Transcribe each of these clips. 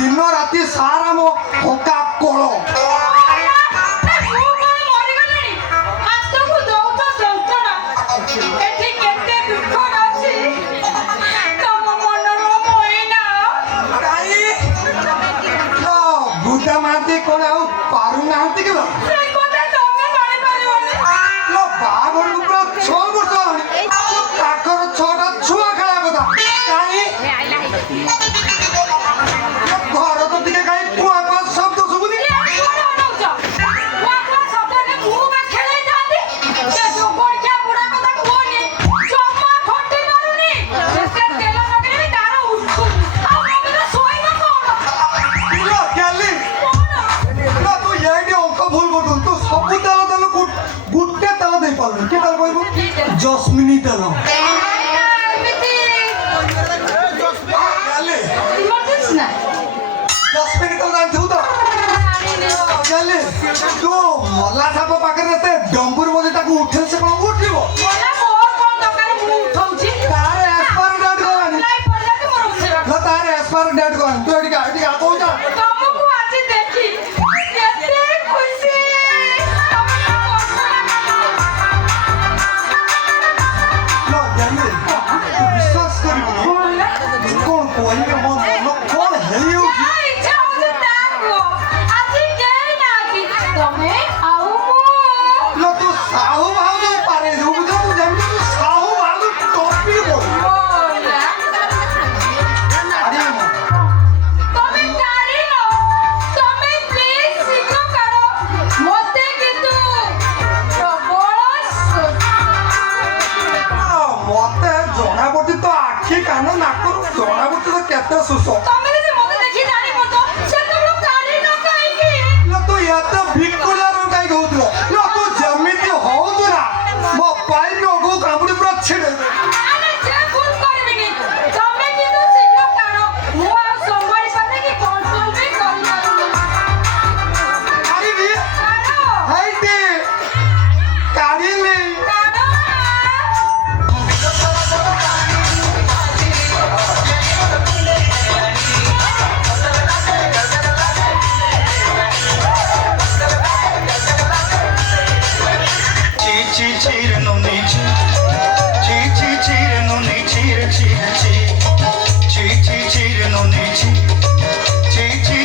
दिन राति सारा मो होका कोलो बुद्धा मारती कोण आउ पारू नाहंती के बाबर पुरा 6 वर्ष ताकर 6टा छुआ खाया कथा काई घर तो टिके काई पुआ पास शब्द सुबुनी जस्मिनी तेल तू मला साप पाखे डंबुर मध्ये ताकू उठेल से कोण उठिबो तारे एक्सपायर डेट गलानी तारे एक्सपायर डेट गलानी तू एटी आ कोजा तुमको आज देखी केते खुशी लो जाने विश्वास करिबो कोण कोई के मन कोण हेलियो कानो नाक जना बुझे तो केते सुसो तमे जे मते देखि जानी पतो से तो लोग गाड़ी न काई की लो तो या तो भिकुला रो काई गउतलो लो तो जमिति होउतरा मो पाई नो गो कामुडी पुरा छिडे अरे जे भूल करबिनी तमे कितु शीघ्र कानो मु आ संभाळी पाते की कंट्रोल भी करि अरे भी कानो हाइते काडीले कानो चीर नो नीचे चीर नो नीचे चीर नो नीचे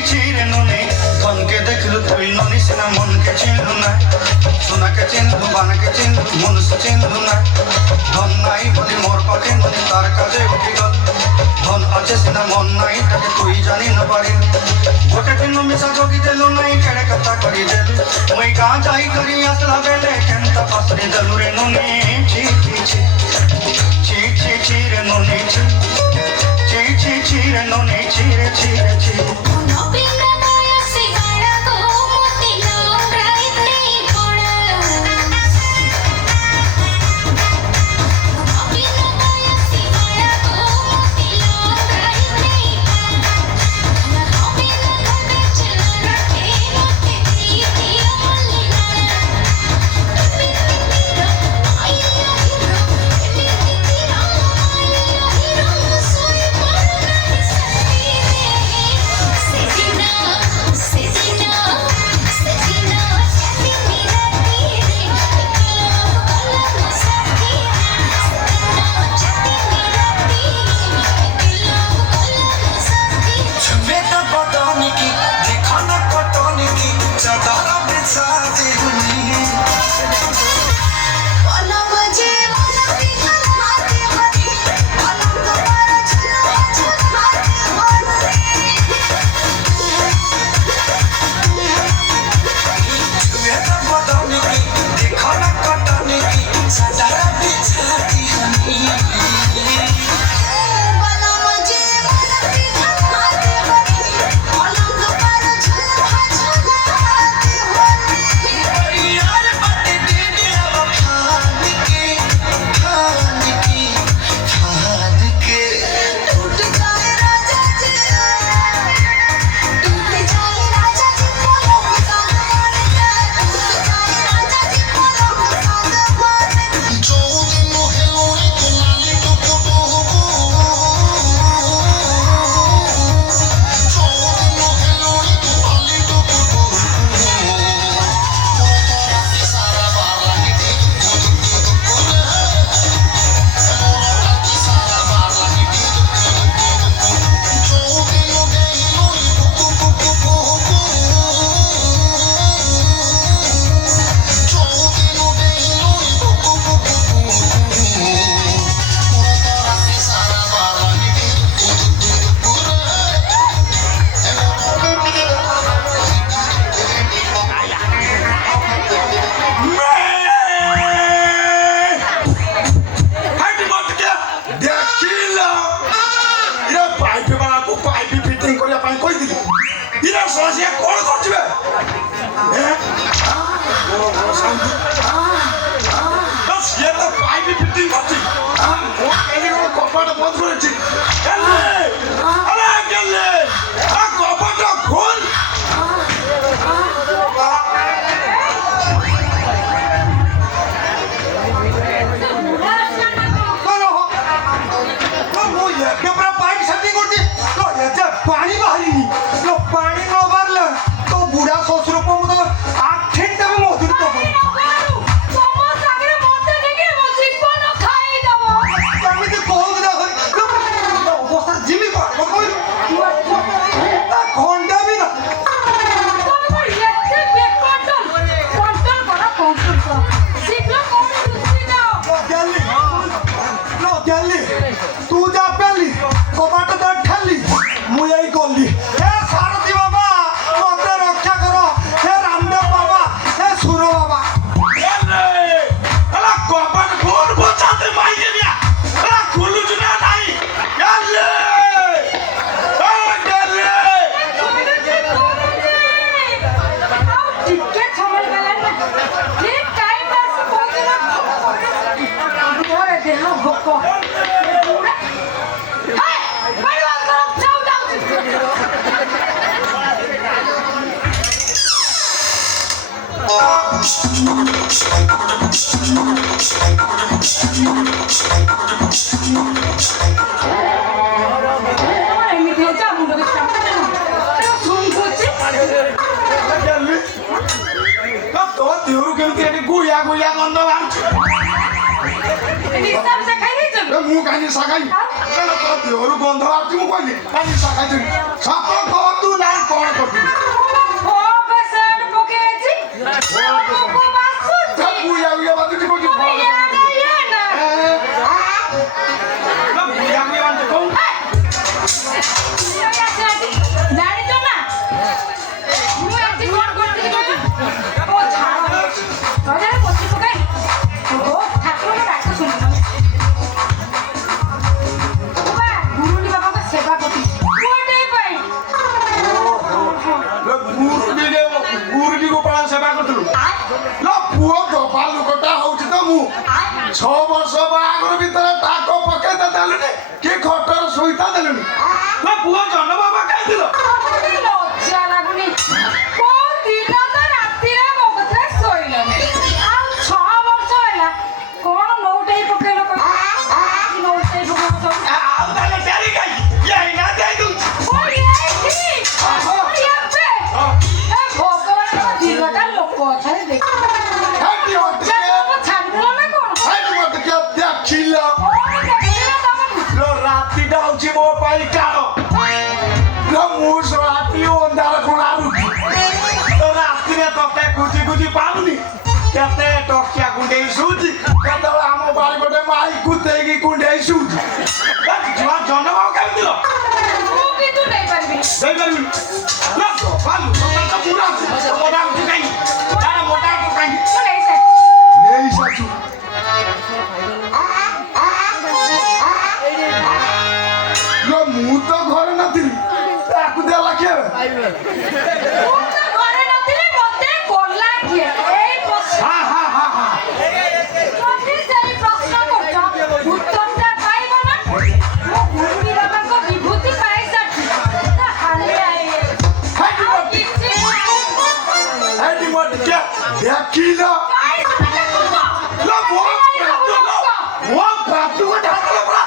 चीर नो नी धन के देख लु तुई नो नी सिना मन के चिन्हु ना सुना के चिन्हु बान के चिन्हु मनुष्य चिन्हु ना धन नाई बोली मोर पाके ननी तार काजे उठी गल धन अच्छे सिना मन नाई ताके तुई जानी न पारी गोटे दिन मिसा जोगी देलु नाई केड़े कथा करी देलु मुई गां जाई करी असला बेले केंता पासरी देलु रे नुनी चीर नुनी चीर नुनी चीर ଫିଟିଂ କରିବା ପାଇଁ କହିଥିଲି ଇରା ସହସିଆ କଣ କରୁଛିବେ ସିଏ ତ ପାଇପ୍ ଫିଟିଂ କରୁଛି ମୁଁ କେହି କଣ କବାଟ ବନ୍ଦ କରିଛି କବାଟ ଖୋଲ पानी बाहरी पानी न बाहर तो बुढ़ा ससुर को आठेंटा में मधुर तो अवस्था जिमी घंटा भी ना तू जा पहली कबाट दर ठाली मुझे ही कॉली हे सारथी बाबा मत रक्षा करो हे रामदेव बाबा हे सुरो बाबा अला कबाट कौन बचाते माई दिया अला खुलू जुना नहीं गले तो देवरु केमती एटी गुया गुया गंध बांच मु कानी सागाई तो देवरु गंध बांच मु कहली कानी सागाई छन सत कह तू नाही कोन करबी ओ बसन पकेजी गुया गुया बात की कोजी छह वर्ष बागर भीतर टाक पकई देलुनि कि खटर सुईता देलुनि पुआ जन बाबा खाई लज्जा लागुनी कोन दिन तो राति रे बबते सोइलने आ 6 वर्ष होला कोन नौटै पकेलो को नौटै पकेलो आ ताले तेरी गई ये ना दे दू ओ ये पे ए भगवान दिगटा लोक अछे देख हैटी होती है छाड़लो ना कोन हैटी मत क्या देखिला लो राति डाउची मो पाई कारो लो मुस राति अंधार कोना रुकी तो राति रे तके गुजी गुजी पाउनी केते टोकिया गुंडे सुजी केते आम बारी बटे माई कुतेगी गुंडे सुजी जुआ जनबाव काई दिलो तू की तू नहीं पारबी दे करबी ना तो पालू तो पूरा मोटा उठाई तारा मोटा उठाई तो नहीं से नहीं साचू लो मु तो घर नथिली ताकू देला के तू तो घरे नथिले मते कोला किए ए प्रश्न हां हां हां हां যদি সেই প্রশ্ন করছ উত্তরটা পাইব না মো গুরুনি বাবাଙ୍କ বিভূতি পাই সাথী তা হালে আই हैटी मत কিছু हैटी मत क्या देखिला পাই সাথে কুতো लो वो पाटू को ढाक ले बड़ा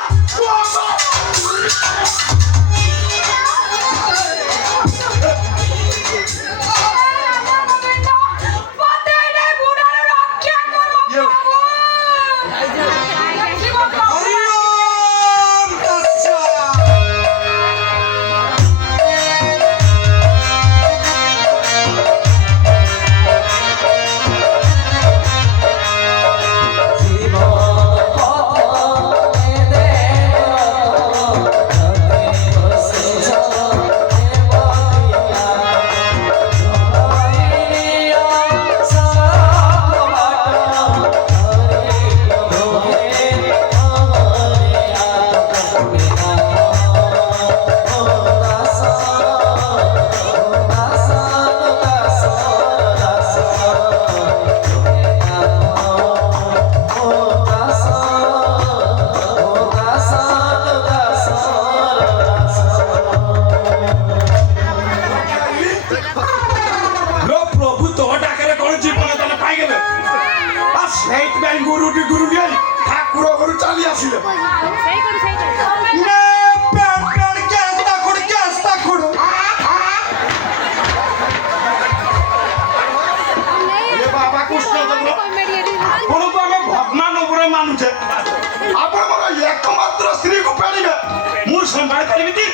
ବାହାର କରିବି ତି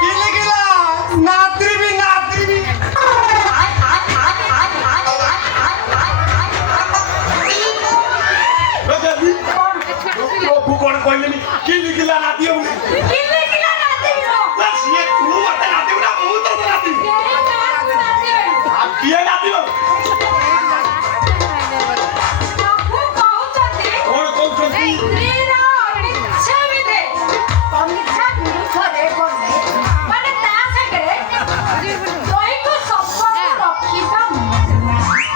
କିଲିକିଲା ନାତ୍ରିବି ନାତ୍ରିବି ରଜାଦି ପ୍ରଭୁ କଣ କହିଲେନି କିଲିକିଲା ନାଦିଅ ବୋଲି କିଲିକିଲା ନାଚିବି ନା ସିଏ ତୁ ମତେ ନାଦିବୁ ନା ମୁଁ ତତେ ନାଦିବି ଆଉ କିଏ ନାଦିବ ପ୍ରଭୁ କହୁଛନ୍ତି କଣ କହୁଛନ୍ତି ସ୍ତ୍ରୀର ଅନିଚ୍ଛା ବିଧେ ଅନିଚ୍ଛା ବିରୁଦ୍ଧରେ ଗଲେ ମାନେ ତା ସାଙ୍ଗରେ ଦୈହିକ ସମ୍ପର୍କ ରଖିବା ମନା।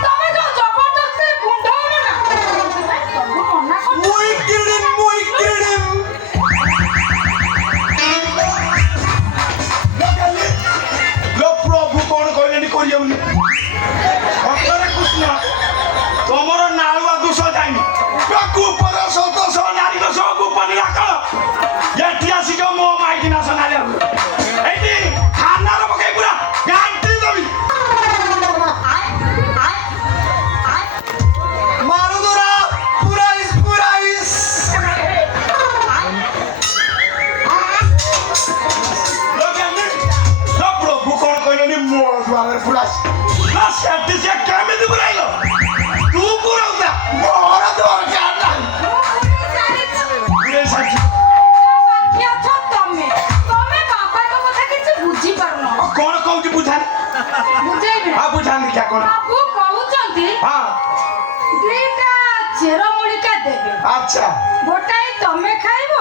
ତମେ ଯୋଉ ଜବରଦସ୍ତି କୁଣ୍ଢଉନ ନା ସେଥିପାଇଁ ପ୍ରଭୁ ମନା କରୁଛନ୍ତି। ମୁଇ କିଡ଼ିମ୍ ଲୋ ପ୍ରଭୁ କଣ କହିଲେନି କରିବେ ବୋଲି ଭକ୍ତରେ କୃଷ୍ଣ ତମର ନାଳୁଆ ଦୋଷ ଯାଇନି କୁପର ସତୋଷ ନାରୀ ଦୋଷ କୁପ ନିରାକଳ ଏଠି ଆସିଛ ମୋ ମାଇକି ନାଶ ନାରୀ ଏଇଠି ଖାନାର ପକେଇ ପୁରା ଗାଣ୍ଠି ଦେବି ମାରୁଦୁରା ପୁରାଇସ୍ ପୁରାଇସ୍ ଲୋ କେମିତି ଲୋ ପ୍ରଭୁ କଣ କହିଲେନି ମୋ ଦ୍ୱାରରେ ପୁରା ନା ସେଠି ସେ କେମିତି ପୁରାଇଲ ତୁ ପୁରାଉତା ମୋର ଦରକାର ନାହିଁ ପୁରେଇ ସାରିଛି ବାକି ଅଛ ତମେ ତମେ ବାବାଙ୍କ କଥା କିଛି ବୁଝିପାରୁନ କଣ କହୁଛି ବୁଝାନି ବୁଝେଇବି ହଁ ବୁଝାନି କିଆ କଣ ପ୍ରଭୁ କହୁଛନ୍ତି ହଁ ଦିଟା ଚେରମୂଳିକା ଦେବେ ଆଚ୍ଛା ଗୋଟାଏ ତମେ ଖାଇବ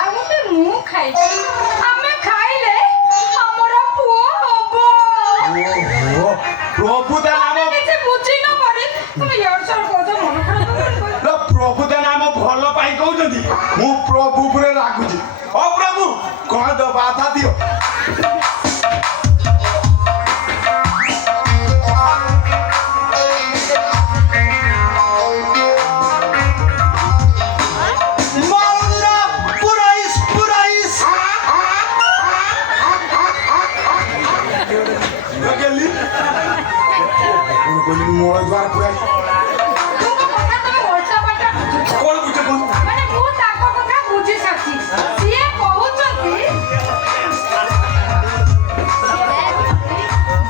ଆଉ ଗୋଟେ ମୁଁ ଖାଇବି ଆମେ ଖାଇଲେ ଆମର ପୁଅ ହବ ଓହୋ ପ୍ରଭୁ ତା ନାମ ତମେ କିଛି ବୁଝି ନ ପାରି তুমি ଇଆଡୁ ସିଆଡୁ କହୁଛ ମନ ଖରାପ କରିବ। ଲୋ ପ୍ରଭୁ ତା ନାମ ଭଲ ପାଇଁ କହୁଛନ୍ତି ମୁଁ ପ୍ରଭୁ ଉପରେ ରାଗୁଛି ଓ ପ୍ରଭୁ କଣ ଦବା ବାଧା ଦିଅ ମାରୁଦୁରା ପୁରାଇସ୍ ପୁରାଇସ୍ ଗେଲି କଣ କହିଲି ମୋ ଦ୍ୱାର ପୁରା ତୁମ କଥା ତମେ ଓଲଟା ପାଲଟା ବୁଝୁଛ। କଣ ବୁଝ କଣ ମାନେ ମୁଁ ତାଙ୍କ କଥା ବୁଝି ସାରିଛି ସିଏ କହୁଛନ୍ତି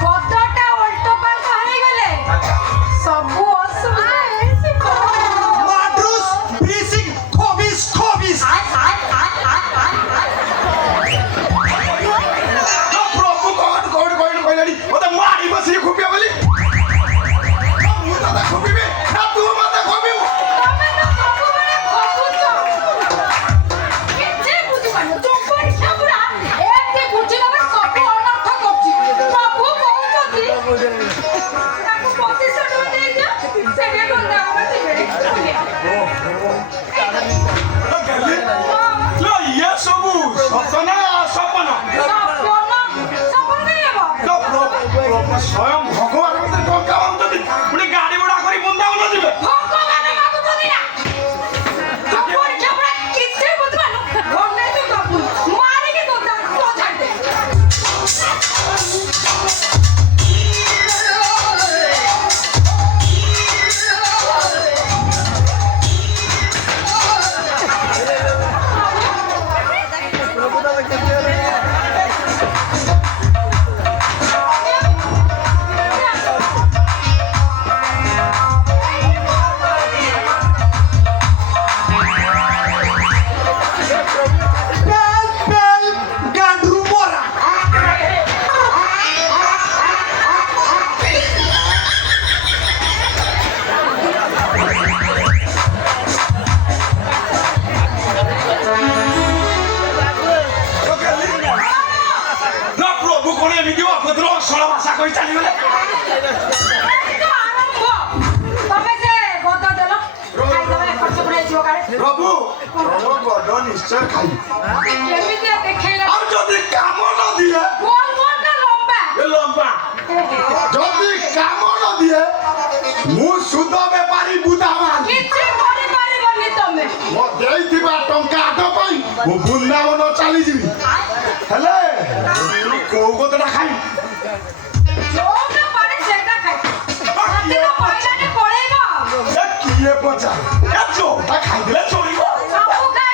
ଗଦଟା ଓଲଟ ପାଲଟ ହେଇଗଲେ ସବୁ ଅସୁବିଧା ହେଇଯିବ। ମାଡ୍ରୁସ୍ ବ୍ରିସିଂ ଖୋବିସ୍ ଖୋବିସ୍ ଲୋ ପ୍ରଭୁ କଣ କହିଲେନି ମତେ ମାରି ବସିକି ଖୁପିବ ବୋଲି ମୁଁ ତତେ ଖୁପିବି ନା ତୁ ମତେ ଖୁପିବୁ ତମେ ତ ସବୁବେଳେ ଖୋଜୁଛ। କିଛି ବୁଝିପାରୁନ। ଚୁପଡ଼ିଆ ପୁରା ଏମିତି ବୁଝିନେବେ ସବୁ ଅନର୍ଥ କରୁଛି। ପ୍ରଭୁ କହୁଛନ୍ତି ତାକୁ 2500 ଟଙ୍କା ଦେଇଦିଅ ସେ ଟିକେ ବୃନ୍ଦାବନ ଯିବେ। ଲୋ ଗେଲି ଲୋ ଇଏ ସବୁ ସତ ନା ସପନ ସପନ କାଇଁ ହେବ? ଲୋ ପ୍ରଭୁ ସ୍ୱୟଂ ଭଗବାନ ମତେ ଟଙ୍କା ମାଗୁଛନ୍ତି ପୁଣି ଗାଡ଼ି ଭଡ଼ା କରି ବୃନ୍ଦାବନ ଯିବେ ଭଗବାନ ମାଗୁଛନ୍ତି ନା। ଚୁପଡ଼ିଆ ପୁରା କିଛି ବୁଝିପାରୁନ। ଅନେଇଛୁ ପ୍ରଭୁ ମାରିକି ତୋ ଛାଡ଼ିଦେ। পেল পেল গান্ডু মরা ଲୋ ଗେଲି ଲୋ ପ୍ରଭୁ କଣ ଏମିତି ଅଭଦ୍ର ଅସଳ ଭାଷା କହି ଚାଲିଗଲେ ତ ଆରମ୍ଭ। ତମେ ସେ ଗଦ ଦେଲ ଖାଇଦବ ଏକର ସେକର ହେଇଯିବ କାଳେ। ପ୍ରଭୁ ତମ ଗଡ଼ ନିଶ୍ଚୟ ଖାଇବି କେମିତିଆ ଦେଖେଇଲା ଆଉ ଯଦି କାମ ନ ଦିଏ ଗୋଲ ଗୋଲ ନା ଲମ୍ବା ଏ ଲମ୍ବା ଯଦି କାମ ନ ଦିଏ ମୁଁ ସୁଧ ବେପାରୀ ବୁଦାମାନ କିଛି କରିପାରିବନି ତମେ ମୋ ଦେଇଥିବା ଟଙ୍କା ଆଗ ପାଇଁ ମୁଁ ବୃନ୍ଦାବନ ଚାଲିଯିବି ହେଲେ କୋଉ କତଟା ଖାଇବି ଯୋଉଟା ପାରେ ସେଟା ଖାଇ ରାତିର ପଇସାଟେ ପଳେଇବ ଏ କିଏ ପଚା ଏ ଯୋଉଟା ଖାଇଦେଲେ ଚଳିବ ସବୁ ଖାଇ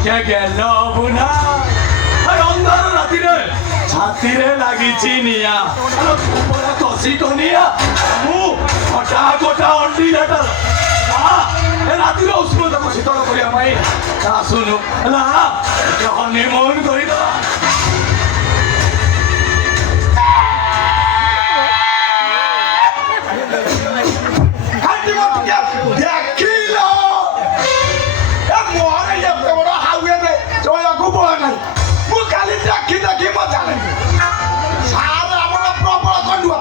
ଟିକେ ଗେଲ ବୁନା ଅନ୍ଧାର ରାତିରେ ଛାତିରେ ଲାଗିଛି ନିଆଁ ଉପରେ କଷି କନିଆ ମୁଁ କଟା କଟା ଅଣ୍ଡି ଏ ରାତିର ଉଷ୍ଣତାକୁ ଶୀତଳ କରିବା ପାଇଁ ଆସୁନୁ ହେଲା ହନିମୁନ କରିଦବା ମୁଁ ଖାଲି ଦେଖି ଦେଖି ମଜା ଲାଗେ ସାର ଆମର ପ୍ରବଳ କଣ୍ଡୁଆ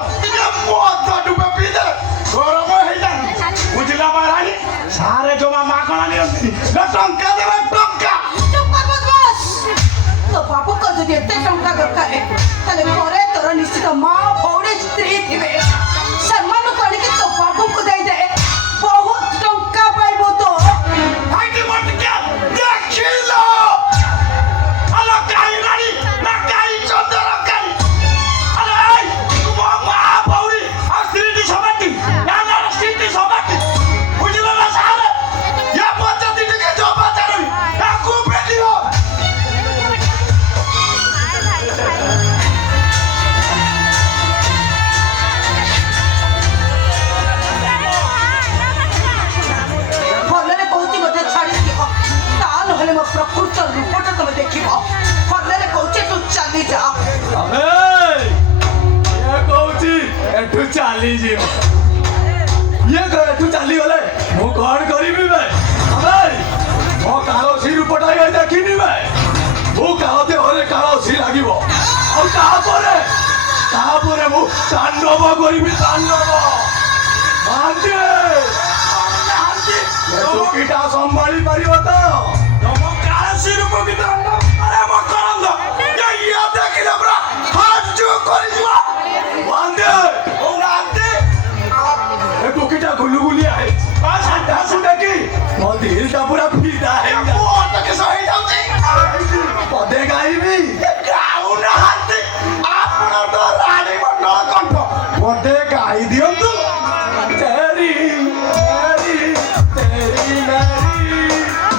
ମଦ ଡୁବେ ପିଇଦେଲେ ଗରମ ହେଇଯାନ୍ତି ବୁଝିଲା ମହାରାଣୀ ସାରେ ଜମା ମାଗଣା ନିଅନ୍ତି ଟଙ୍କା ଦେବେ ଟଙ୍କା ତୋ ବାବୁଙ୍କ ଯଦି ଏତେ ଟଙ୍କା ଦରକାର ତାହେଲେ ଘରେ ତୋର ନିଶ୍ଚିତ ମା ଭଉଣୀ ସ୍ତ୍ରୀ ଥିବେ ସେମାନଙ୍କୁ ଆଣିକି ତୋ ବାବୁଙ୍କୁ ଦେଇଦେ ବହୁତ ଟଙ୍କା ପାଇବୁ ତୋ ଦେଖିଲ আলো কাই রানী না কাই চন্দ্র কাই আরে এই তোমার মা বউরি আর স্ত্রীটি সবাটি এনার স্ত্রীটি সবাটি বুঝলো না সারে এ পদ্ধতি থেকে জমা চারুই একু পেলিও ଭଲରେ କହୁଛି ମୋତେ ଛାଡ଼ି ଦିଅ ତା ନହେଲେ ମୋ ପ୍ରକୃତ ରୂପଟା ତମେ ଦେଖିବ ଭଲରେ କହୁଛି ତୁ ଚାଲିଯା ଇଏ କହୁଛି ଏଠୁ ଚାଲିଯିବ ଇଏ ଏଠୁ ଚାଲିଗଲେ ମୁଁ କଣ କରିବି ବେ ମୋ କାଳସୀ ରୂପଟା ଇଏ ଦେଖିନି ବେ ମୁଁ କାଳ ଦେହରେ କାଳସୀ ଲାଗିବ ଆଉ ତାପରେ ମୁଁ ତାଣ୍ଡବ କରିବି ତାଣ୍ଡବ ଟୋକିଟା ସମ୍ଭାଳି ପାରିବ ତ ତମ କାଳସୀ ରୂପ କି ଦଣ୍ଡ ଆରେ ମକରନ୍ଦ ଇଏ ଦେଖିଲେ ପୁରା ହାଜୁ କରିଯିବ ବାନ୍ଦେ ଓ ନାନ୍ତି ଏ ଟୋକିଟା ଗୁଲୁଗୁଲିଆ ହେଇଛି ଦେଖି ମୋ ଦିଲଟା ପୁରା ଫିଦା ହେଇଯାଉଛି ମୁଁ ଅଟକେଶ ହେଇଯାଉଛି ପଦେ ଗାଇବି ଗାଉନାହାନ୍ତି ଆପଣ ତ ରାଣୀ ମଣ୍ଡଳ କଣ୍ଠ ବୋଧେ ଗାଇ ଦିଅନ୍ତୁ ତେରି ତେରି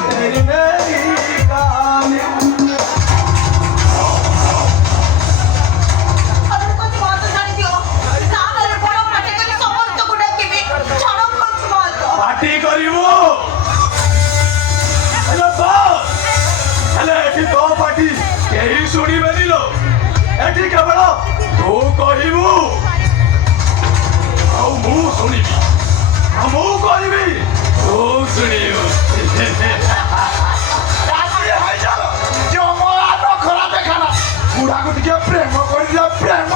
ତେରି ମେରି କହାନୀ ପାର୍ଟି କରିବୁ ହେଲେ ଏଠି ତୋ ପାର୍ଟି କେହି ଶୁଣିବେନି ଲୋ ଏଠି କେବଳ ତୁ କହିବୁ ଆଉ ମୁଁ ଶୁଣିବି ଆଉ ମୁଁ କହିବି ତୁ ଶୁଣିବୁ ରାଜି ହେଇଯାଅ ଜମା ନଖରା ଦେଖାନା ବୁଢ଼ାକୁ ଟିକେ ପ୍ରେମ କରିଦିଅ ପ୍ରେମ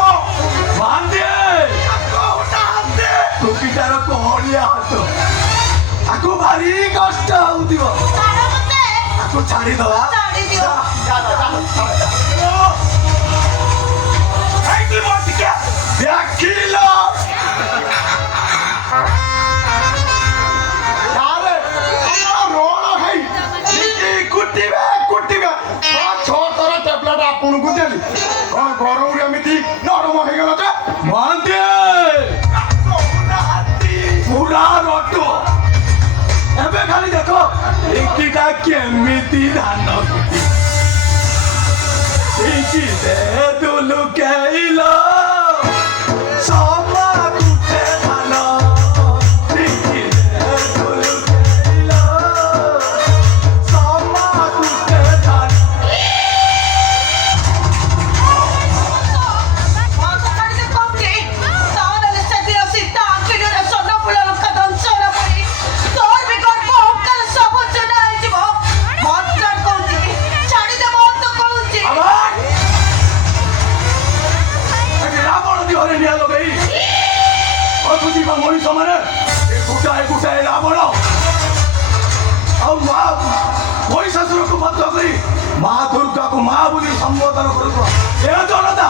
ବାନ୍ଦେ କହୁନାହାନ୍ତି ଟୋକିଟାର କହଳିଆ ହାତ ତାକୁ ଭାରି କଷ୍ଟ ହଉଥିବ ତାକୁ ଛାଡ଼ିଦବା ହେଇକି ମୋ ଟିକେ ଦେଖିଲ ଆରେ ରୋଳ ହେଇ କୁଟିବେ କୁଟିବେ ଛଅ ଥର ଟେବଲେଟ ଆପଣଙ୍କୁ ଦେଲି କଣ ଗରମରେ ଏମିତି ନରମ ହେଇଗଲା ଯେ ବାନ୍ଦେ ପୁରା ରଟ ଏବେ ଖାଲି ଦେଖ ଏକିଟା କେମିତି ଧାନ କୁଟି ଦେ ତୁ ଲୁକେଇଲ ସମା କୁଟେ ଧାନ ଦେ ତୁ ଲୁକେଇଲ ସମା କୁଟେ ଧାନ ମଣିଷ ମାନେ ଗୋଟାଏ ରାବଣ ଆଉ ମହିଷାସୁରକୁ ବଦ୍ଧ କରି ମା ଦୁର୍ଗାକୁ ମା ବୋଲି ସମ୍ବୋଧନ କରୁଥିବା ଏ ଜନତା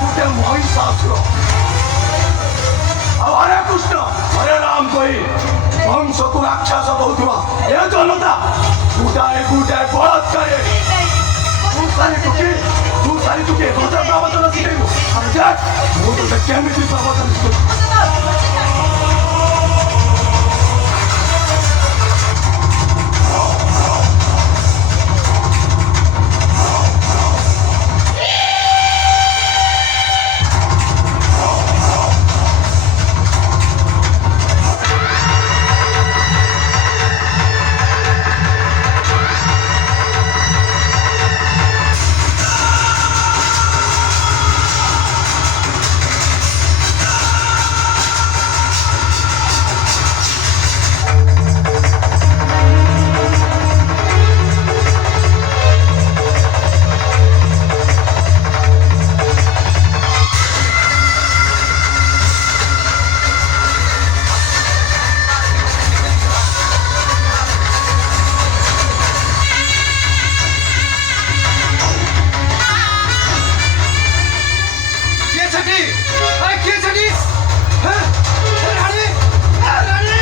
ଗୋଟେ ମହିଷାସୁର ଆଉ ହରେ କୃଷ୍ଣ ହରେ ରାମ କହି ବଂଶକୁ ରାକ୍ଷସ କହୁଥିବା ଏ ଜନତା ଗୋଟାଏ ବଳାତ୍କାରୀ ତୁ ସାରି ଚୁକି ଗଜା ପ୍ରବଚନ ଶିଖେଇବୁ ମୁଁ ତୋତେ କେମିତି ପ୍ରବଚନ ଶିଖେଇବୁ ସେଠି ଆରେ କିଏ ସେଠି ରାଣୀ ରାଣୀ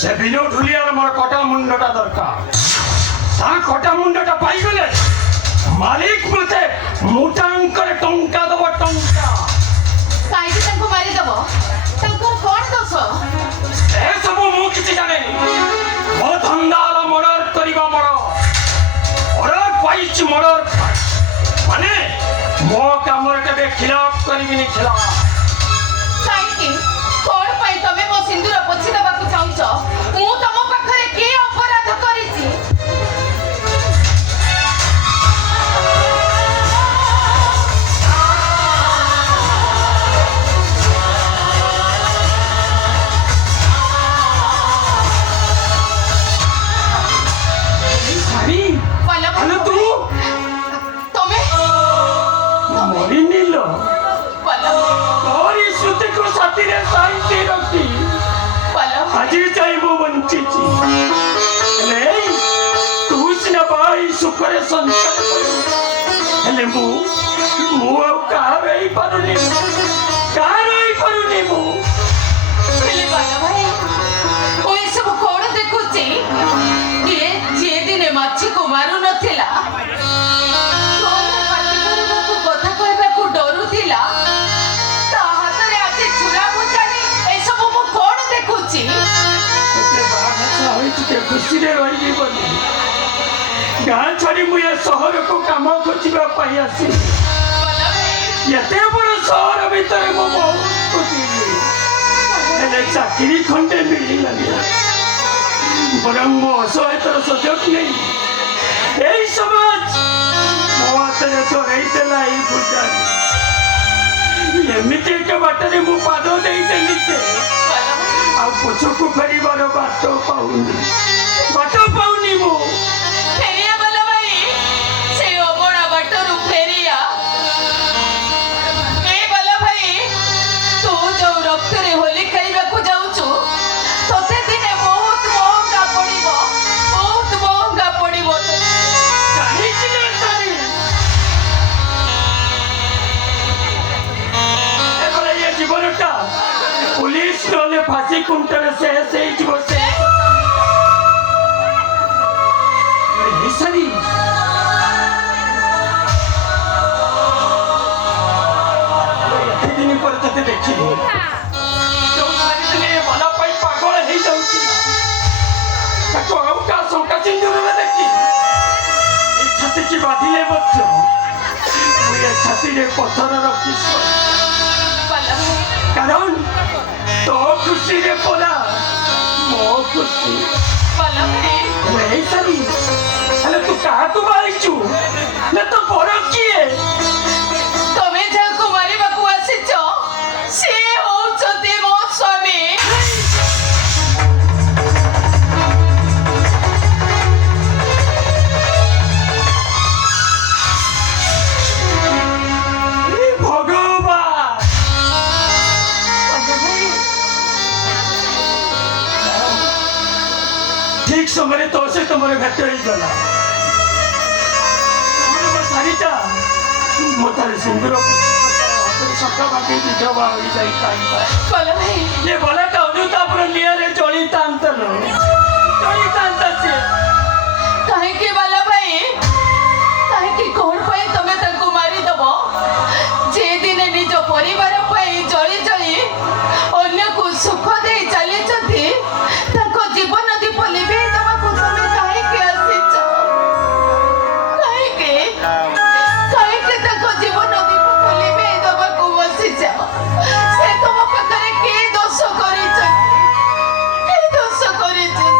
ସେ ବିନୋଦ ଢୁଲିଆର ମୋର କଟା ମୁଣ୍ଡଟା ଦରକାର। ତା କଟା ମୁଣ୍ଡଟା ପାଇଗଲେ ମାଲିକ ମତେ ମୋଟାଙ୍କର ଟଙ୍କା ଦବ, ଟଙ୍କା। କାହିଁକି ତାଙ୍କୁ ମାରିଦବ? ତାଙ୍କର କଣ ଦୋଷ? ଏସବୁ ମୁଁ କିଛି ଜାଣେନି। ମୋ ଧନ୍ଦା ହେଲା ମର୍ଡର କରିବା, ମର୍ଡର ପାଇଛି, ମର୍ଡର ମାନେ ମୋ କାମରେ କେବେ ଖିଲାପ କରିବିନି, ଖିଲାପ। କାହିଁକି? କଣ ପାଇଁ ତମେ ମୋ ସିନ୍ଦୁର ପୋଛି ଦେବାକୁ ଚାହୁଁଛ? ମୁଁ ତମ ପାଖରେ କି ଅପରାଧ କରିଛି? আরে তু তমে মরিনিল তোরি সুতিকু সাথীরে সাইতে রখি আজি চাইব বঞ্চিছি হেলে তু সিনা ভাই সুখরে সংসার করি হেলে মু ଆଉ କାହାର ହେଇପାରୁନି, କାହାର ହେଇପାରୁନି ମୁଁ। ହେଲେ ବାଲା ଭାଇ, ମୁଁ ଏସବୁ କଣ ଦେଖୁଛି? ଯିଏ ଦିନେ ମାଛିକୁ ମାରୁ ନଥିଲା, କଥା କହିବାକୁ ଡରୁଥିଲା, ତା ହାତରେ ଆଜି ଛୁରା ଭୁଜାଲି। ଏସବୁ ମୁଁ କଣ ଦେଖୁଛି? ଏତେ ବାହାଘର ହୋଇଛି ଯେ ଖୁସିରେ ରହିଯିବନି। ଗାଁ ଛାଡ଼ି ମୁଁ ଏ ସହରକୁ କାମ ଖୋଜିବା ପାଇଁ ଆସିଲି। ଏତେ ବଡ଼ ସହର ଭିତରେ ମୁଁ ବହୁତ ଖୋଜିଲି, ହେଲେ ଚାକିରି ଖଣ୍ଡେ ମିଳିଲାନି। ବରଂ ମୋ ଅସହାୟତାର ସୁଯୋଗ ନେଇ এই সমাজ ମୋ ହାତରେ ଚଢ଼େଇ ଦେଲା ଏଇ ପୂଜାରୀ। ଏମିତି ଏକ ବାଟରେ ମୁଁ ପାଦ ଦେଇଦେଲି ଯେ ଆଉ ପଛକୁ ଫେରିବାର ବାଟ ପାଉନି, ବାଟ ପାଉନି ମୁଁ। ଫେରିଆ ବାଲା ଭାଇ, ସେଇ ଅବଣା ବାଟରୁ ଫେରିଆ। ଏ ବାଲା ଭାଇ, ତୁ ଯୋଉ ରକ୍ତରେ ହୋଲି ଖେଳିବାକୁ ଯାଉଛୁ, ତତେ ଦିନେ ବହୁତ ମହଙ୍ଗା ପଡିବ, ବହୁତ ମହଙ୍ଗା ପଡିବ। କାହିଁକି ନା ସାରି ଏଭଳି ଏ ଜୀବନଟା ପୁଲିସ ନହେଲେ ଫାଶୀ କୁଣ୍ଠରେ ଶେଷ ହେଇଯିବ। ସେ ସାରି ଏତେ ଦିନ ପରେ ତତେ ଦେଖିଲି, ଯୋଉ ସାରିଦିନେ ଭଲ ପାଇଁ ପାଗଳ ହେଇଯାଉଛି, ତାକୁ ଆଉ କାହା ଶଙ୍କା ସିନ୍ଦୁରରେ ଦେଖି ଏ ଛାତିକି ବାଧିଲେ ମଧ୍ୟ ମୁଁ ଏ ଛାତିରେ ପଥର ରଖି କାରଣ ତୋ ଖୁସିରେ ପରା ମୋ ଖୁସି। এই সারি ହେଲେ ତୁ କାହାକୁ ମାରିଛୁ? ନା ତୋ ବର କିଏ? ତମେ ଯାହାକୁ ମାରିବାକୁ ଆସିଛ, ସେ ହଉଛନ୍ତି ମୋ ସ୍ୱାମୀ। ঠিক সময়ে তোর সହିତ ମୋର ଭେଟ ହେଇଗଲା। ମୋ ଶାଢ଼ୀଟା ମୋ ତାର ସିନ୍ଦୁର ହାତରେ ସକା ବାକି ବିଧବା ହୋଇଯାଇଥାନ୍ତା। ଏ ବଲାଟା ଅନୁତାପର ନିଆଁରେ ଜଳିଥାନ୍ତଲ, ଜଳିଥାନ୍ତା ସେ। କାହିଁକି ବାଲା ଭାଇ, କାହିଁକି କଣ ପାଇଁ ତମେ ତାଙ୍କୁ ମାରିଦବ? ଯେ ଦିନେ ନିଜ ପରିବାର ପାଇଁ ଜଳି ଜଳି ଅନ୍ୟକୁ ସୁଖ ଦେଇ ଚାଲିଛନ୍ତି, ତାଙ୍କ ଜୀବନ ଦୀପ ଲିଭେଇ ଦେବାକୁ ତମେ କାହିଁକି ଆସିଛ? କାହିଁକି କାହିଁକି ତାଙ୍କ ଜୀବନ ଦୀପକୁ ଲିଭେଇ ଦେବାକୁ ବସିଛ? ସେ ତମ ପାଖରେ କି ଦୋଷ କରିଛନ୍ତି? କି ଦୋଷ କରିଛନ୍ତି?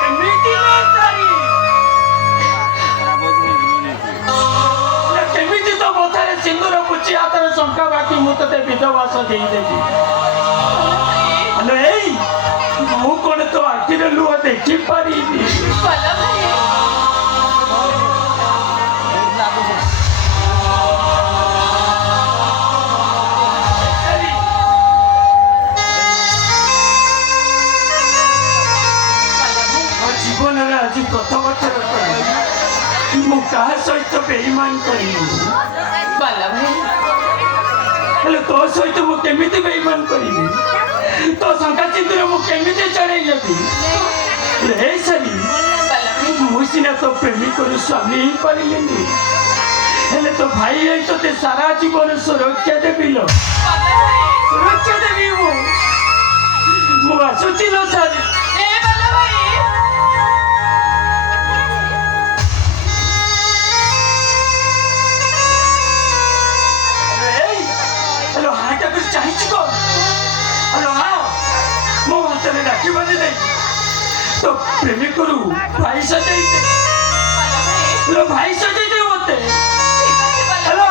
କେମିତି ନା ସାରି କେମିତି ତ ମଥାରେ ସିନ୍ଦୁର ପୁଛି ହାତରେ ଶଙ୍କା ବାକି ମୁଁ ତତେ ବିଧବାସ ଦେଇଦେବି। ହେଲେ ଏଇ ମୁଁ କଣ ତୋ ଆଖିରେ ଲୁହ ଦେଖିପାରିବି? ବାଲା ଭାଇ, ମୋ ଜୀବନରେ ଆଜି ପ୍ରଥମ ଥର କଲି ମୁଁ କାହା ସହିତ ବେଇମାନ କରିନି। ବାଲା ଭାଇ, ହେଲେ ତୋ ସହିତ ମୁଁ କେମିତି ବେଇମାନ କରିବି ତୋ ଶଙ୍କା ଚିନ୍ତରେ ମୁଁ କେମିତି ଚଢ଼େଇ ନେବି ହେ ସାରି ମୁଁ ସିନା ତୋ ପ୍ରେମିକରୁ ସ୍ୱାମୀ ହେଇପାରିଲିନି ହେଲେ ତୋ ଭାଇ ହେଇ ତୋତେ ସାରା ଜୀବନ ସୁରକ୍ଷା ଦେବି ଲୋ ସୁରକ୍ଷା ଦେବି ମୁଁ ଆସୁଛି ଲୋ ସାରି ହ୍ୟାଲୋ ହାଟା କରି ଚାହିଁଛୁ କଣ ହ୍ୟାଲୋ ମୋ ହାତରେ ରାକ୍ଷୀ ବାନ୍ଧି ଦେଇ तो प्रेमी करू भाई सजाई दे लो भाई सजाई दे होते हेलो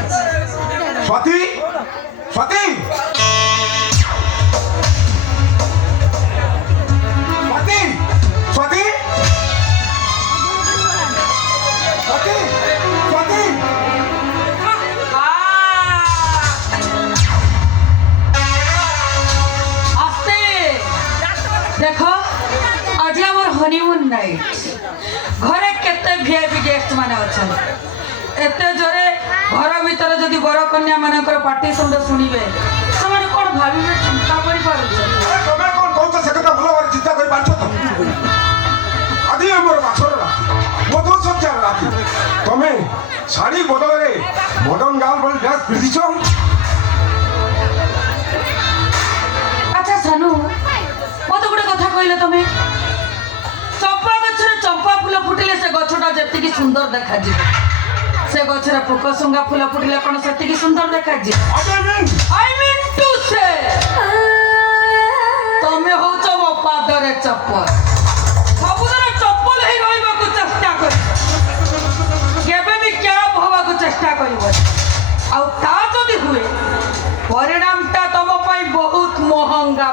स्वाति स्वाति स्वाति स्वाति स्वाति स्वाति आस्ते देख आज आम हनीमून नाइट घरे केते वीआईपी गेस्ट माने अछन एते जोरे घर भीतर जदि बर कन्या मानकर पार्टी शब्द शुणवे से कौन भाविबे चिंता करि पारुछ तमे कोन कहत से कथा भलो भाବରେ चिंता କରି ପାରୁଛ ଆଜି ଆମର ମାଛର ରାତି ମଧୁ ସତ୍ୟାର ରାତି ତମେ ଶାଢ଼ୀ ବଦଳରେ ମଡର୍ନ ଗାର୍ଲ ଭଳି ଡ୍ରେସ୍ ପିନ୍ଧିଛ अच्छा सानू मत गोटे कथा कहले तमे चंपा गछरे चंपा फूल फुटिले से गछटा जेतिकी सुंदर देखा जिवे से गछरे पोक सुंगा फूल फुटिले कोन सेतिकी सुंदर देखा जिवे आई मीन टू से तमे होच मो पादरे चप्पल सबुदरे चप्पल हे रहइबा को चेष्टा कर केबे भी क्या भवा को चेष्टा करिवो आ ता जदि हुए परिणामटा तम पाई बहुत महंगा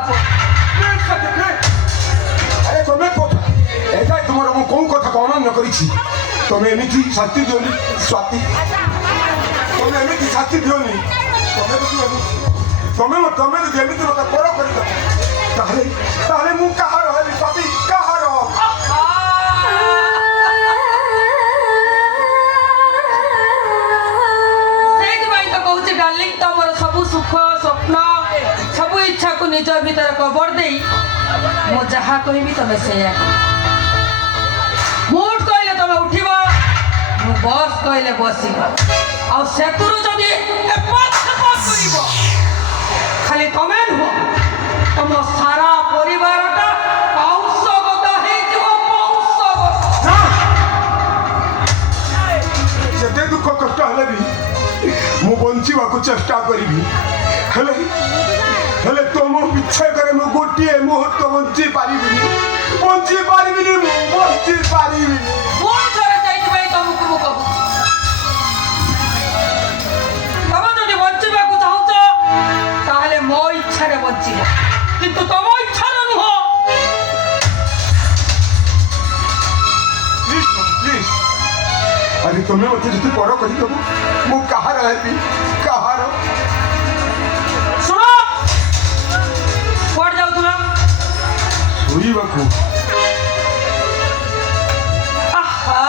अरे तमे कोथा एटा तुमर मु कोन कथा कोन न करिछि तमे एमिति शास्ति दियोनी स्वाति तमे एमिति शास्ति दियोनी तमे तमे तो एमिति मत करो करि ताले ताले मु कहा रहली स्वाति कहा रह सेठ भाई तो कहूचे डार्लिंग तमर सब सुख स्वप्न सब इच्छा को निज भीतर कबर देई मो जहा कहबी तमे सेया मुठ कहले तमे उठिबो मु बस कहले बसिबो आ सेतुरु जदी एपत करिबो खाली तमे नुह तम सारा परिवारटा पाउसगत हेइजो पाउसगत जेते दुख कष्ट हले भी मु बंचिबा को चेष्टा करिबी हेले हेले तुम पिछे करे मु गोटिए मुहूर्त बंची पारिबिनी बंची पारिबिनी बंची पारिबिनी मोर घरे जाइति भाई तुमको मु कहू तमे जदि बंचिबा को चाहूच ताहले मो इच्छा रे बंचिबो किंतु तम इच्छा रे नुह তুমি মতো যদি পর କରିଦେବ ମୁଁ କାହାର ହେବି କାହାର ଶୁଣ କୁଆଡେ ଯାଉଥିଲ ଶୋଇବାକୁ ଆହା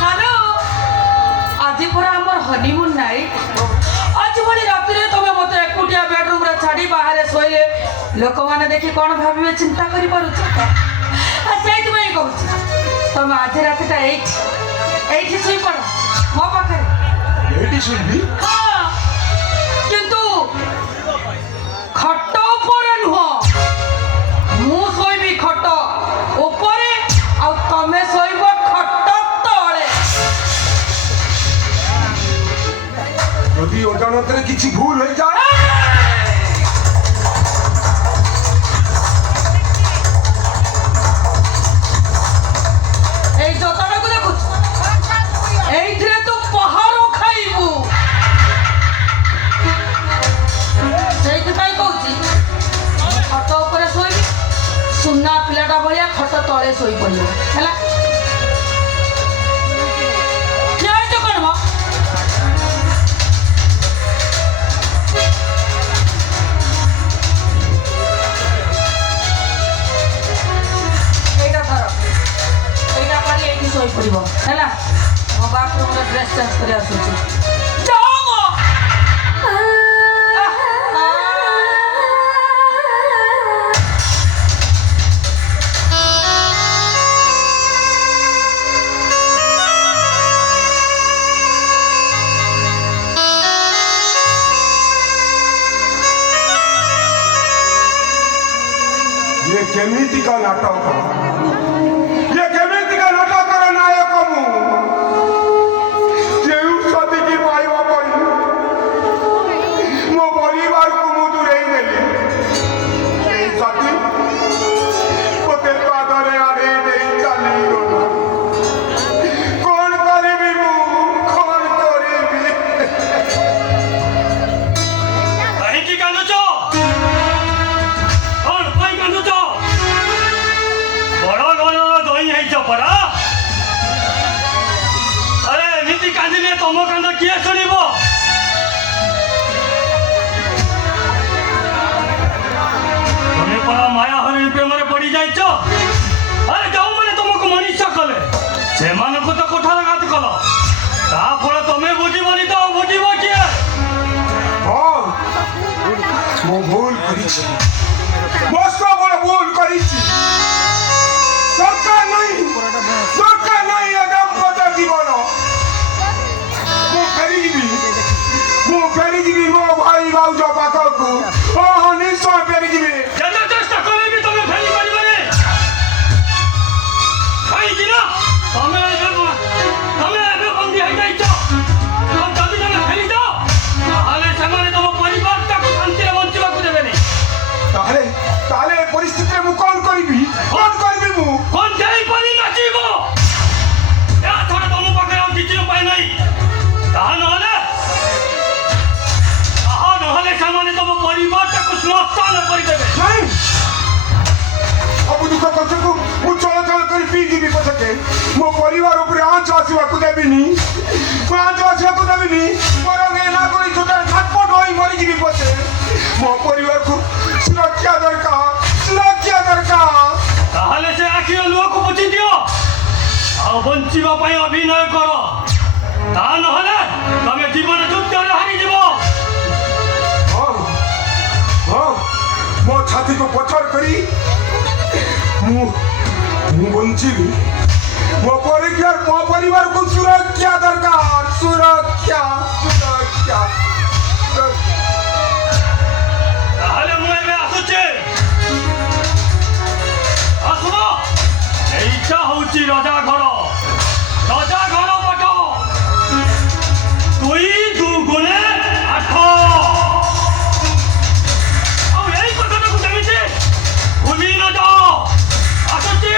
ହ୍ୟାଲୋ ଆଜି ପରା ଆମର ହନିମୁନ ନାଇଟ୍ ଆଜି ଭଳି ରାତିରେ ତମେ ମତେ ଏକୁଟିଆ ବେଡରୁମରେ ଛାଡି ବାହାରେ ଶୋଇଲେ ଲୋକମାନେ ଦେଖି କଣ ଭାବିବେ ଚିନ୍ତା କରିପାରୁଛ ସେଇଥିପାଇଁ କହୁଛି ତମେ ଆଜି ରାତିଟା ଏଇଠି ଶୋଇପଡ ମୋ ପାଖରେ ଏଇଠି ଶୋଇବି ହଁ କିନ୍ତୁ ଖଟ ଉପରେ ନୁହଁ ମୁଁ ଶୋଇବି ଖଟ ଉପରେ ଆଉ ତମେ ଶୋଇବ ଖଟ ତଳେ ଯଦି ଅଜାଣତରେ କିଛି ଭୁଲ ହେଇଯାଏ এই জোতাটাକୁ ଦେଖୁଛୁ এইଥିରେ ତୁ ପହାର ଖାଇବୁ ସେଇଥିପାଇଁ କହୁଛି ଖଟ ଉପରେ ଶୋଇବି ସୁନା ପିଲାଟା ଭଳିଆ ଖଟ ତଳେ ଶୋଇପଡ଼ିବ ହେଲା ଠିଆ ହେଇଛ କଣ ମ ଏଇଟା ଧର ଏଇଟା ପାରି ଏଇଠି ଶୋଇପଡ଼ିବ ହେଲା ମୋ ବାଥରୁମରେ ଡ୍ରେସ୍ ଚେଞ୍ଜ କରି ଆସୁଛି ଯାଅ ମ ये କେମିତିକା ନାଟକ ये କେମିତିକା ନାଟକର ନାୟକ ମୁଁ ଯେଉଁ ସତୀକି ପାଇବା ପାଇଁ ମୋ ପରିବାରକୁ ମୁଁ ଦୂରେଇ ନେଲି ସେଇ ସତୀ ମୋତେ ପାଦରେ ଆଡ଼େଇ ଦେଇ ଚାଲିଗଲା କ'ଣ କରିବି ମୁଁ କ'ଣ କରିବି କାହିଁକି କାନ୍ଦୁଛ କଣ ପାଇଁ କାନ୍ଦୁଛ ବଡ ଘରର ଦହି ହେଇଛ ପରା ଆରେ ଏମିତି କାନ୍ଦିଲେ ତମ କାନ୍ଦ କିଏ ଶୁଣିବ ତମେ ପରା ମାୟା ହରିଣୀ ପ୍ରେମରେ ପଡି ଯାଇଛ ଆରେ ଯେଉଁମାନେ ତମକୁ ମଣିଷ କଲେ ସେମାନଙ୍କୁ ତ କୋଠାରଘାତ କଲ ତା ଫଳ ତମେ ବୁଝିବନି ତ ଆଉ ବୁଝିବ କିଏ ହଁ ମୁଁ ଭୁଲ କରିଛି ମସ୍ତ ବଡ଼ ଭୁଲ କରିଛି ଦରକାର ନାହିଁ ଏ ଦାମ୍ପତ୍ୟ ଜୀବନ ମୁଁ ଫେରିଯିବି ମୋ ଭାଇ ଭାଉଜ ପାଖକୁ ହଁ ନିଶ୍ଚୟ ଫେରିଯିବି ଯେତେ ଚେଷ୍ଟା କଲେ ବି ତମେ ଫେରି ପାରିବନି କାହିଁକି ନା ତମେ ଏବେ ବନ୍ଦୀ ହେଇଯାଇଛ ଆଉ ଯଦି ତମେ ଫେରିଯାଅ ତାହେଲେ ସେମାନେ ତମ ପରିବାରଟାକୁ ଶାନ୍ତିରେ ବଞ୍ଚିବାକୁ ଦେବେନି ତାହେଲେ ଏ ପରିସ୍ଥିତିରେ ମୁଁ କ'ଣ କରିବି ମୁଁ କଣ ଯାଇପାରି ନାଚିବ ଏହା ଛଡ଼ା ତମ ପାଖରେ ଆଉ କିଛି ଉପାୟ ନାହିଁ ତାହା ନହେଲେ ସେମାନେ ତମ ପରିବାରଟାକୁ ଶ୍ମଶାନ କରିଦେବେ ନାଇଁ ସବୁ ଦୁଃଖ କଷ୍ଟକୁ ମୁଁ ଚଳଚଳ କରି ପିଇଯିବି ପଛକେ ମୋ ପରିବାର ଉପରେ ଆଞ୍ଚ ଆସିବାକୁ ଦେବିନି ବରଂ ଏ ନାଗରି ଛୋଟାରେ ଛଟପଟ ହୋଇ ମରିଯିବି ପଛେ ମୋ ପରିବାରକୁ ସୁରକ୍ଷା ଦରକାର ତାହେଲେ ସେ ଆଖିର ଲୁହକୁ ପୋଛି ଦିଅ ଆଉ ବଞ୍ଚିବା ପାଇଁ ଅଭିନୟ କର ତା ନହେଲେ ତମେ ଜୀବନ ଯୁଦ୍ଧରେ ହାରିଯିବ ହଁ ମୋ ଛାତିକୁ ପଛର କରି ମୁଁ ବଞ୍ଚିବି ମୋ ପରିବାରକୁ ସୁରକ୍ଷା ଦରକାର ସୁରକ୍ଷା ତାହେଲେ ମୁଁ ଏବେ ଆସୁଛି ଆସୁନ ଏଇଟା ହଉଛି ରଜା ଘର ପଟ 2 2 8 ଆଉ ଏଇ କଥାଟାକୁ ଯେମିତି ଭୁଲି ନ ଯାଅ ଆସୁଛି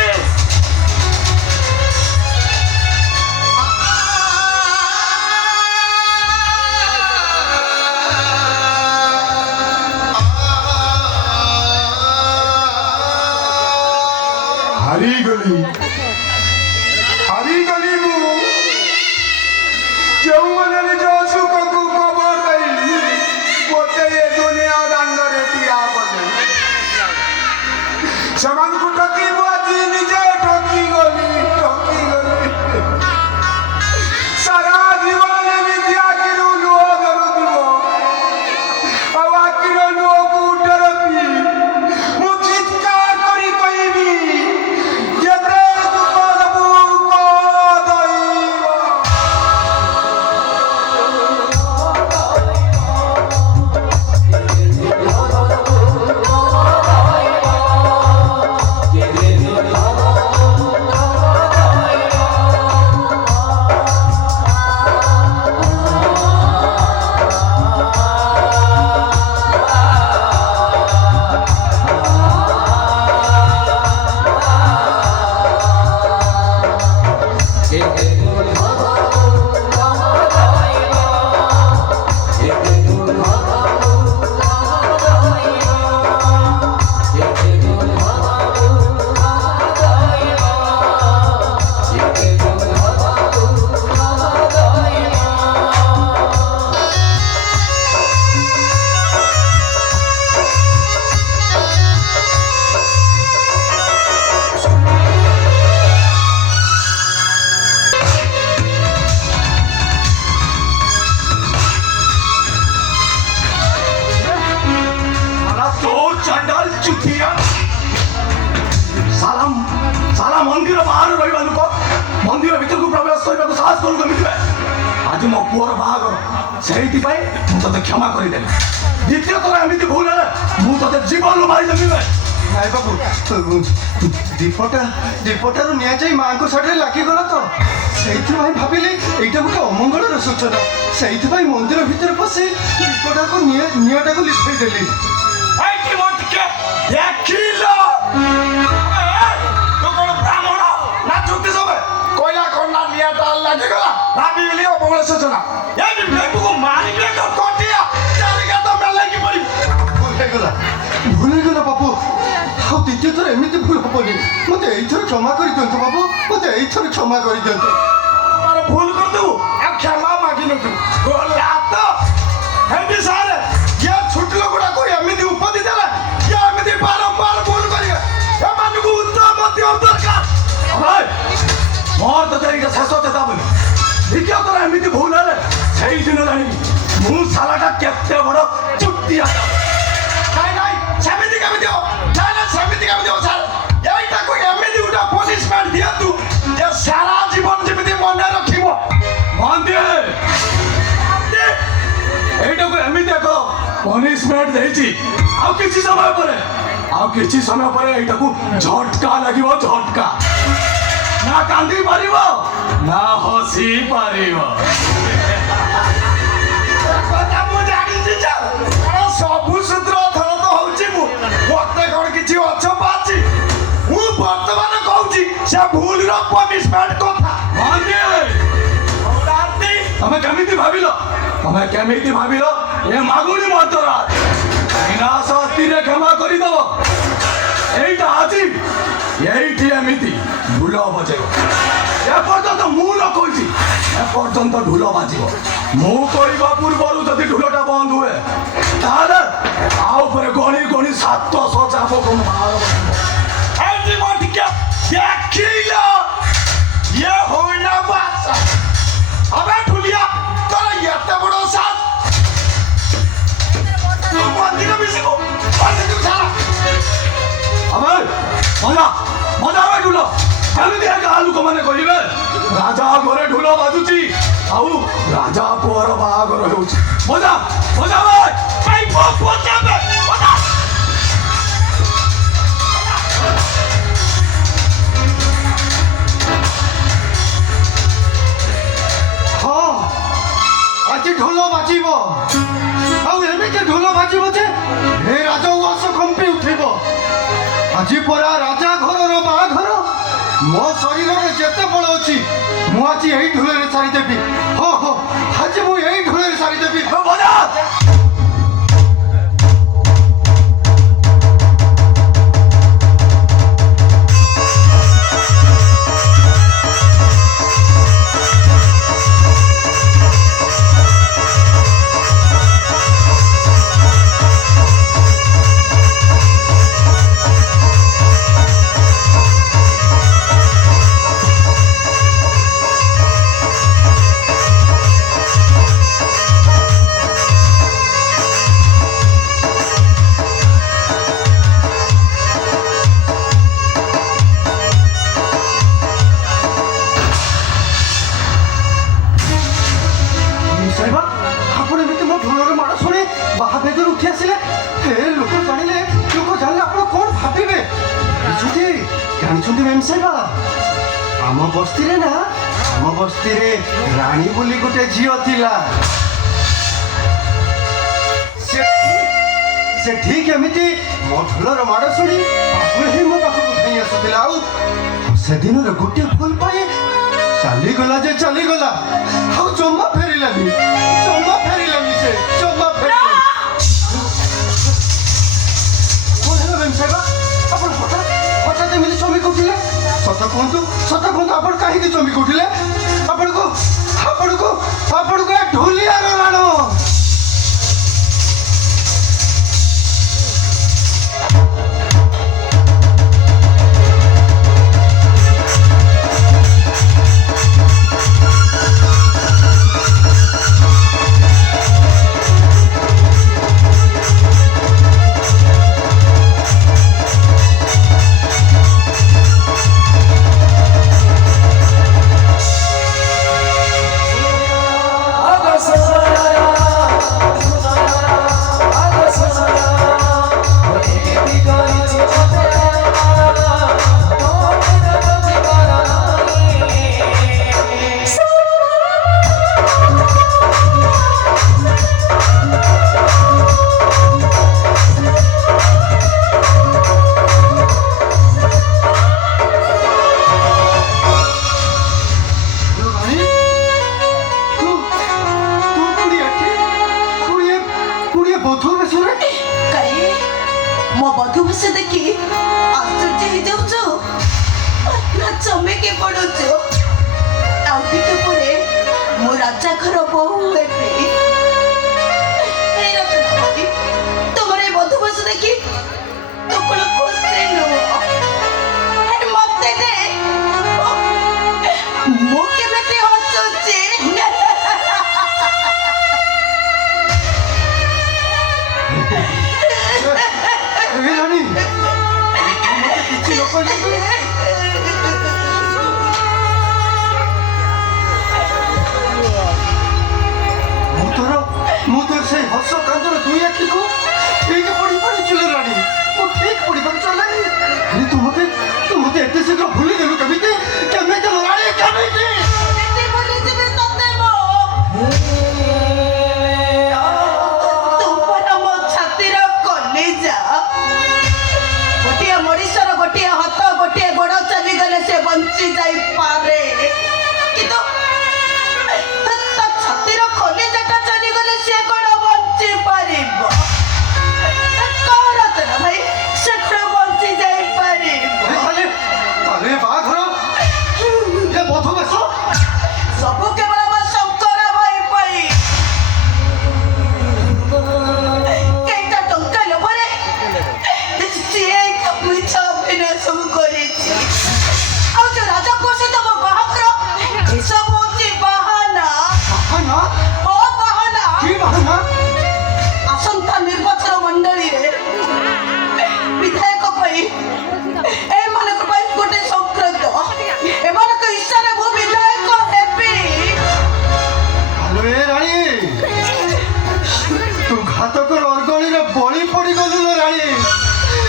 ପୁଅର ବାହାଘର ସେଇଥିପାଇଁ ମୁଁ ତତେ କ୍ଷମା କରିଦେଲି। ଦ୍ୱିତୀୟ ଥର ଏମିତି ଭୁଲ ହେଲେ ମୁଁ ତତେ ଜୀବନରୁ ମାରିଦେବି ବେ। ନାଇଁ ବାବୁ ଦୀପଟାରୁ ନିଆଯାଇ ମାଆଙ୍କ ଶାଢ଼ୀରେ ଲାଗିଗଲା ତ ସେଇଥିପାଇଁ ଭାବିଲି ଏଇଟା ଗୋଟେ ଅମଙ୍ଗଳର ସୂଚନା। ସେଇଥିପାଇଁ ମନ୍ଦିର ଭିତରେ ପଶି ଦୀପଟାକୁ ନିଆଁଟାକୁ ଲିଭେଇ ଦେଲି। ଏଇଠି ମୋ ଟିକେ ଦେଖିଲ ତୁ କଣ ବ୍ରାହ୍ମଣ ନା ଜ୍ୟୋତିଷ ବେ? କହିଲା କଣ ନା ନିଆଁଟା ଲାଗିଗଲା ଭାବିଲି ଅମଙ୍ଗଳ ସୂଚନା। ଏଇଠି ବେକୁକୁ ମାରିବେ ତ କଟିଆ ଚାରିକା ତ ମେଲେଇକି ପଡ଼ିବୁ। ଭୁଲ ହେଇଗଲା ବାବୁ। ଆଉ ଦ୍ୱିତୀୟ ଥର ଏମିତି ଭୁଲ ହବନି। ମତେ ଏଇଥର କ୍ଷମା କରିଦିଅନ୍ତୁ ବାବୁ, ମତେ ଏଇଥର କ୍ଷମା କରିଦିଅନ୍ତୁ। ତାର ଭୁଲ କରିଦେବୁ ଆଉ କ୍ଷମା ମାଗିନଥିବୁ ଗଲା ତ। ଏମିତି ସାର୍ ଇଏ ଛୋଟ ଲୋକଗୁଡାକୁ ଏମିତି ଉପଦେଶ ଦେଲା ଇଏ ଏମିତି ବାରମ୍ବାର ଭୁଲ କରିବେ ଏମାନଙ୍କୁ ଉତ୍ତମ ଦିଅ ଦରକାର। ଭାଇ ମୋର ତ ଏଇଟା ଶେଷ ଚେତାବନୀ। ଦ୍ୱିତୀୟ ଥର ଏମିତି ଭୁଲ ହେଲେ ସେଇଦିନ ଜାଣିବି ମୁଁ ସାଲାଟା କେତେ ବଡ଼ ଚୁଟିଆ। ନାଇଁ ସେମିତି କେମିତି ହବ? ନାଇଁ ସେମିତି କେମିତି ହବ ସାର୍? ଏଇଟାକୁ ଏମିତି ଗୋଟେ ପନିଶମେଣ୍ଟ ଦିଅନ୍ତୁ ଯେ ସାରା ଜୀବନ ଯେମିତି ମନେ ରଖିବ। এইটাকে এমিতি এক পনিশমেন্ট ଦେଇଛି ଆଉ କିଛି ସମୟ ପରେ ଏଇଟାକୁ ଝଟକା ଲାଗିବ ଝଟକା। ନା କାନ୍ଦି ପାରିବ ନା ହସି ପାରିବ। କଥା ମୁଁ ଜାଣିଛି ଯେ ସବୁ ସୂତ୍ର ଧର ତ ହଉଛି ମୁଁ ମତେ କଣ କିଛି ଅଛ ପାଛି। ମୁଁ ବର୍ତ୍ତମାନ କହୁଛି ସେ ଭୁଲର ପନିଶମେଣ୍ଟ କଥା। ତମେ କେମିତି ଭାବିଲ ଏ ମାଗୁଣି ମନ୍ତରା ବିନାଶ ଅସ୍ଥିରେ କ୍ଷମା କରିଦବ। এইটা ଆଜି এইଠି ଏମିତି ଢୋଲ ବଜେଇବ। ଏପର୍ଯ୍ୟନ୍ତ ମୁଁ ନ କହିଛି ଏପର୍ଯ୍ୟନ୍ତ ଢୋଲ ବାଜିବ। ମୁଁ କହିବା ପୂର୍ବରୁ ଯଦି ଢୋଲଟା ବନ୍ଦ ହୁଏ ତାହେଲେ ଆଉ ଉପରେ ଗଣି ଗଣି 700 ଚାପକ ବାହାର ବସିବ। ଏଇଠି ମୋ ଟିକେ ଦେଖିଲ ଇଏ ହୋଇନା ବାସା। আবে ঢুলিয়া তোরা এত বড় সাজ মন্দির মিশিব মন্দির ছাড়া আবে মজা হবে ঢুল এমনি একা লোকମାନେ କହିବେ ରାଜା ଘରେ ଢୋଲ ବାଜୁଛି ଆଉ ରାଜା ପୁଅର ବାହାଘର ହେଉଛି। ମଜା ଭାଇ ଭାଇ ବଜାବେ ମଜା। ଆଜି ଢୋଲ ବାଜିବ ଆଉ ଏମିତି ଢୋଲ ବାଜିବ ଯେ ଏ ରାଜ ଉଆସ କମ୍ପି ଉଠିବ। ଆଜି ପରା ରାଜା ଘରର ବାହାଘର। ମୋ ଶରୀରରେ ଯେତେ ବଳ ଅଛି ମୁଁ ଆଜି ଏଇ ଢୋଲରେ ସାରିଦେବି। ହଁ ଆଜି ମୁଁ ଏଇ ଢୋଲରେ ସାରିଦେବି। ଜାଣିଛନ୍ତି ମେମ୍ ସାହେବ ଆମ ବସ୍ତିରେ ରାଣୀ ବୋଲି ଗୋଟେ ଝିଅ ଥିଲା। ସେ ଠିକ ଏମିତି ମୋ ଢୋଲର ମାଡ଼ ଶୁଣି ପାଗଳ ହେଇ ମୋ ପାଖକୁ ଧାଇଁ ଆସୁଥିଲା। ଆଉ ସେଦିନର ଗୋଟିଏ ଭୁଲ ପାଇଁ ଚାଲିଗଲା ଆଉ ଜମା ଫେରିଲାନି ସେ ଜମା ଫେରିଲାନି। କଣ ହେଲା ମେମ୍ ସାହେବ ଆପଣ ହଠାତ୍ ଏମିତି ଚମକି ଉଠିଲେ? ସତ କୁହନ୍ତୁ ଆପଣ କାହିଁକି ଚମକି ଉଠିଲେ? ଆପଣଙ୍କୁ ଢୋଲିଆର ରାଣ ଶୀଘ୍ର ଭୁଲିଦେଲୁ କେମିତି କେମିତି ରାଣୀ କେମିତି କେମିତି ଭୁଲିଯିବି ତତେ ମୋ ତୁ ପରା ମୋ ଛାତିର କଲିଜା। ଗୋଟିଏ ମଣିଷର ଗୋଟିଏ ହାତ ଗୋଟିଏ ଗୋଡ଼ ଚାଲିଗଲେ ସେ ବଞ୍ଚି ଯାଇପାରେ, କିନ୍ତୁ ତା ଛାତିର କଲିଜାଟା ଚାଲିଗଲେ ସେ କ'ଣ ବଞ୍ଚି ପାରିବ? କର ତୋର ଭାଇ, ସେ କ'ଣ ବଞ୍ଚି ଯାଇପାରିବ? ଆରେ ବାହାଘର ଏ ବଧୁ ବେଶ ସବୁ କେବଳ ମୋ ଶଙ୍କର ଭାଇ ପାଇଁ। କେଇଟା ଟଙ୍କା ଲୋଭରେ ସିଏ ମିଛ ଅଭିନୟ ସବୁ କରିଛି। ଆଉ ଯୋଉ ରାଜାଙ୍କ ସହିତ ମୋ ବାହାଘର ଏସବୁ ହଉଛି ବାହାନା। ବାହାନା ଓ ବାହାନା। କି ବାହାନା ଆସନ୍ତା ନିର୍ବାଚନ ମଣ୍ଡଳୀରେ ବିଧାୟକ ପାଇଁ ଏମାନଙ୍କ ପାଇଁ ଗୋଟେ ସଂକ୍ରାନ୍ତ, ଏମାନଙ୍କ ଇଚ୍ଛାରେ ମୁଁ ବିଧାୟକ ହେବି। ଆଲୋ ଏ ରାଣୀ ତୁ ଘାତକର ଅର୍ଗଣୀରେ ବଳି ପଡ଼ିଗଲୁ ଲୋ ରାଣୀ,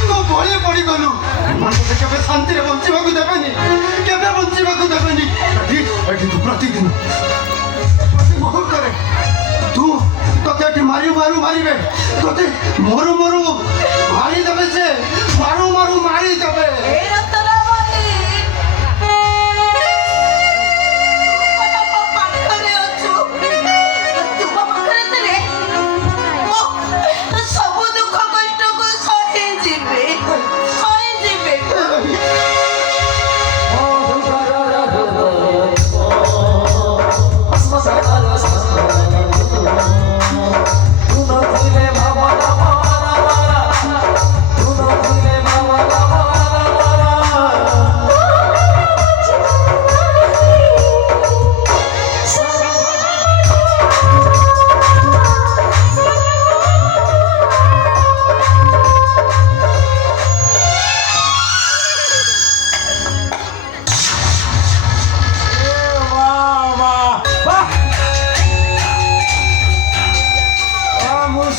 ତୁ ବଳି ପଡ଼ିଗଲୁ। ଏମାନଙ୍କୁ କେବେ ଶାନ୍ତିରେ ବଞ୍ଚିବାକୁ ଦେବେନି, କେବେ ବଞ୍ଚିବାକୁ ଦେବେନି। ଏଠି ତୁ ପ୍ରତିଦିନ ପ୍ରତି ମୁହୂର୍ତ୍ତରେ ତୋତେ ଏଠି ମାରିବେ, ତୋତେ ମରୁ ମାରିଦେବେ, ସେ ମାରୁ ମାରିଦେବେ। ଏ ରତନବାଲି, ମୋ ପାଖରେ ଅଛୁ। ତୁ ମୋ ପାଖରେ ଥିଲେ ମୁଁ ସବୁ ଦୁଃଖ କଷ୍ଟକୁ ସହିଯିବି।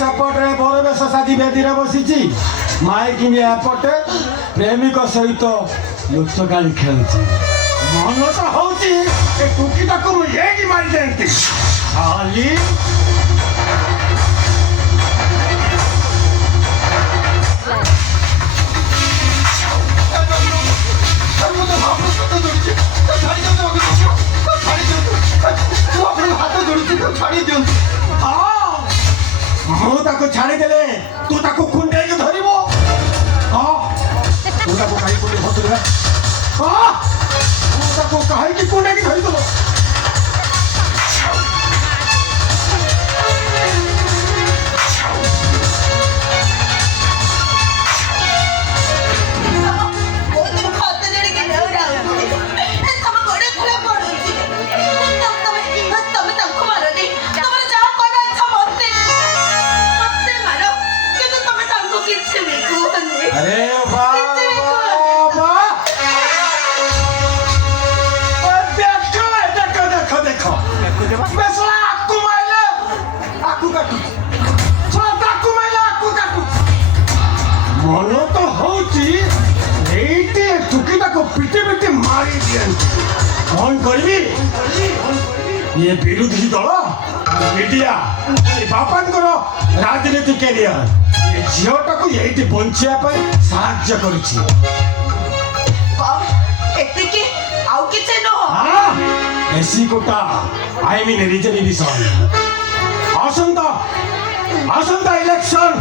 ସେପଟେ ବରବେଶ ସାଜି ବେଦୀରେ ବସିଛି, ମାଇକିନି ଏପଟେ ପ୍ରେମିକ ସହିତ ଲୁଚକାଳି ଖେଳୁଛି। ମନ ତ ହଉଛି ଏ ଟୁକିଟାକୁ ମୁଁ ଏଇଠି ମାରିଦିଅନ୍ତି। ଖାଲି ହାତ ଯୋଡୁଛି ଛାଡ଼ି ଦିଅନ୍ତୁ। ମୁଁ ତାକୁ ଛାଡ଼ିଦେଲେ ତୁ ତାକୁ କୁଣ୍ଡେଇକି ଧରିବୁ। ତୁ ତାକୁ କାହିଁକି କୁଣ୍ଡେଇ ଧରିବୁ? ତୁ ତାକୁ କାହିଁକି କୁଣ୍ଡେଇକି ଧରିଦେବୁ? अरे वाह देखो बेसला आकु माइले आकु काटु ताकु माइले आकु काटु। मन तो होची एइटे टुकीटाको पिटी मारी दियंती। कौन करबी ये विरोधी दल मीडिया बापांकर राजनीति कैरियर ये झीटाକୁ ଏଇଠି ବଞ୍ଚିବା ପାଇଁ ସାହାଯ୍ୟ କରୁଛି। ଏତିକି ଆଉ କିଛି ନୁହଁ। SC quota I mean reservation ଆସନ୍ତା ଇଲେକ୍ସନ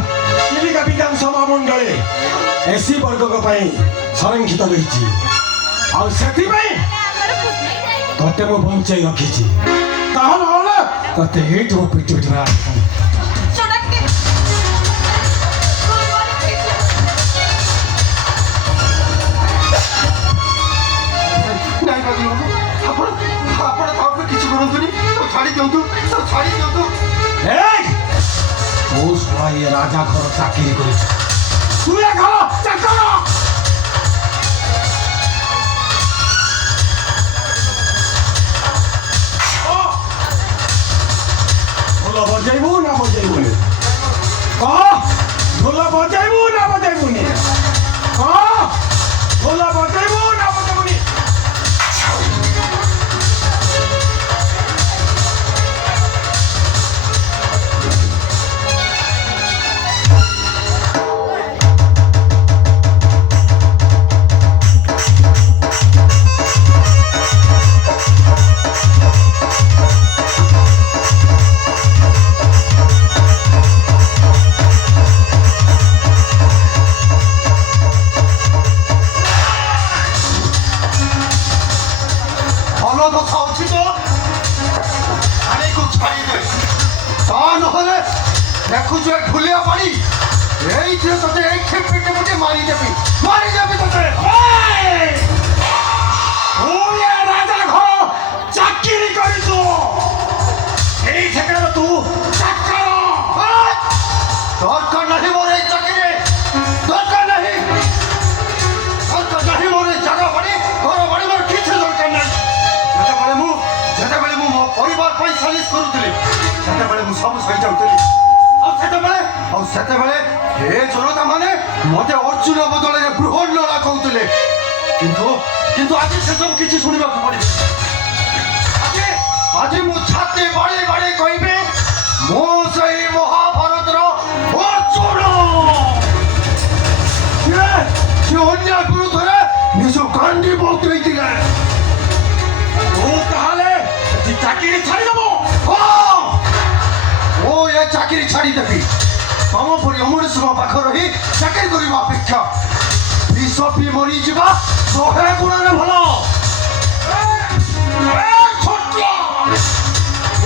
ଚିଲିକା ବିଧାନସଭା ମଣ୍ଡଳୀ ଏସି ବର୍ଗଙ୍କ ପାଇଁ ସଂରକ୍ଷିତ ରହିଛି। ଆଉ ସେଥିପାଇଁ ତତେ ମୁଁ ବଞ୍ଚାଇ ରଖିଛି। ତାହେଲେ ତତେ ଏଇଠି ମୋ ପିଟି ଆପଣ ତାକୁ କିଛି କରନ୍ତୁନି, ଛାଡ଼ି ଦିଅନ୍ତୁ। ଇଏ ରାଜା ଘର ଚାକିରି କରିଛି, ତୁ ଏ ଘର ଚାକର। ঢোল বজাইবু না বজাইবুনি? ঢোল বজাইবু না বজাইবুনি? ঢোল বজাইবু না বজাইবুনি? ଭଲ କଥା ଅଛି ତ ପାଣିକୁ ଛାଡ଼ିଦେ ତା ନହେଲେ ଦେଖୁଛୁ ଏ ଢୁଲିଆ ପାଣି এইଥିରେ ତତେ ଏଇ ଖେପିଟେ ଗୋଟେ ମାରିଦେବି ତତେ ଓଡିଆ ରାଜା ଘର ଚାକିରି କରିଛୁ ଏଇ ସେକେଣ୍ଡ ତୁ ଚାକର ଦରକାର ନାହିଁ ମୋର ଏଇ ଚାକିରି ଦରକାର ନାହିଁ ମୋର ଏଇ ଜାଗା ବାଡ଼ି ଘର ବାଡ଼ି ମୋର କିଛି ଦରକାର ନାହିଁ ଯେତେବେଳେ ମୁଁ ମୋ ପରିବାର ପାଇଁ ସାଲିସ କରୁଥିଲି ସେତେବେଳେ ମୁଁ ସବୁ ସହିଯାଉଥିଲି ଆଉ ସେତେବେଳେ ଏ ଜନତା ମାନେ ମତେ ଅର୍ଜୁନ ବଦଳରେ ବୃହନ୍ନଳା କହୁଥିଲେ କିନ୍ତୁ ଆଜି ସେସବୁ କିଛି ଶୁଣିବାକୁ ପଡ଼ିବ ଆଜି ମୁଁ ଛାତି ବାଡ଼େଇ ବାଡ଼େଇ କହିବି ମୁଁ ସେଇ ମହାଭାରତର ଅର୍ଜୁନ ସେ ଅନ୍ୟ ବିରୁଦ୍ଧରେ ନିଜ କାଣ୍ଡି ବଉତେଇଥିଲେ ତୁ ତାହେଲେ ଚାକିରି ଛାଡ଼ିଦେବୁ ମୁଁ ଏ ଚାକିରି ଛାଡ଼ିଦେବି ତମ ପରି ଅମଣିଷଙ୍କ ପାଖରେ ରହି ଚାକିରି କରିବା ଅପେକ୍ଷା ବିଷ ପିଇ ମରିଯିବା 100 ଗୁଣରେ ଭଲ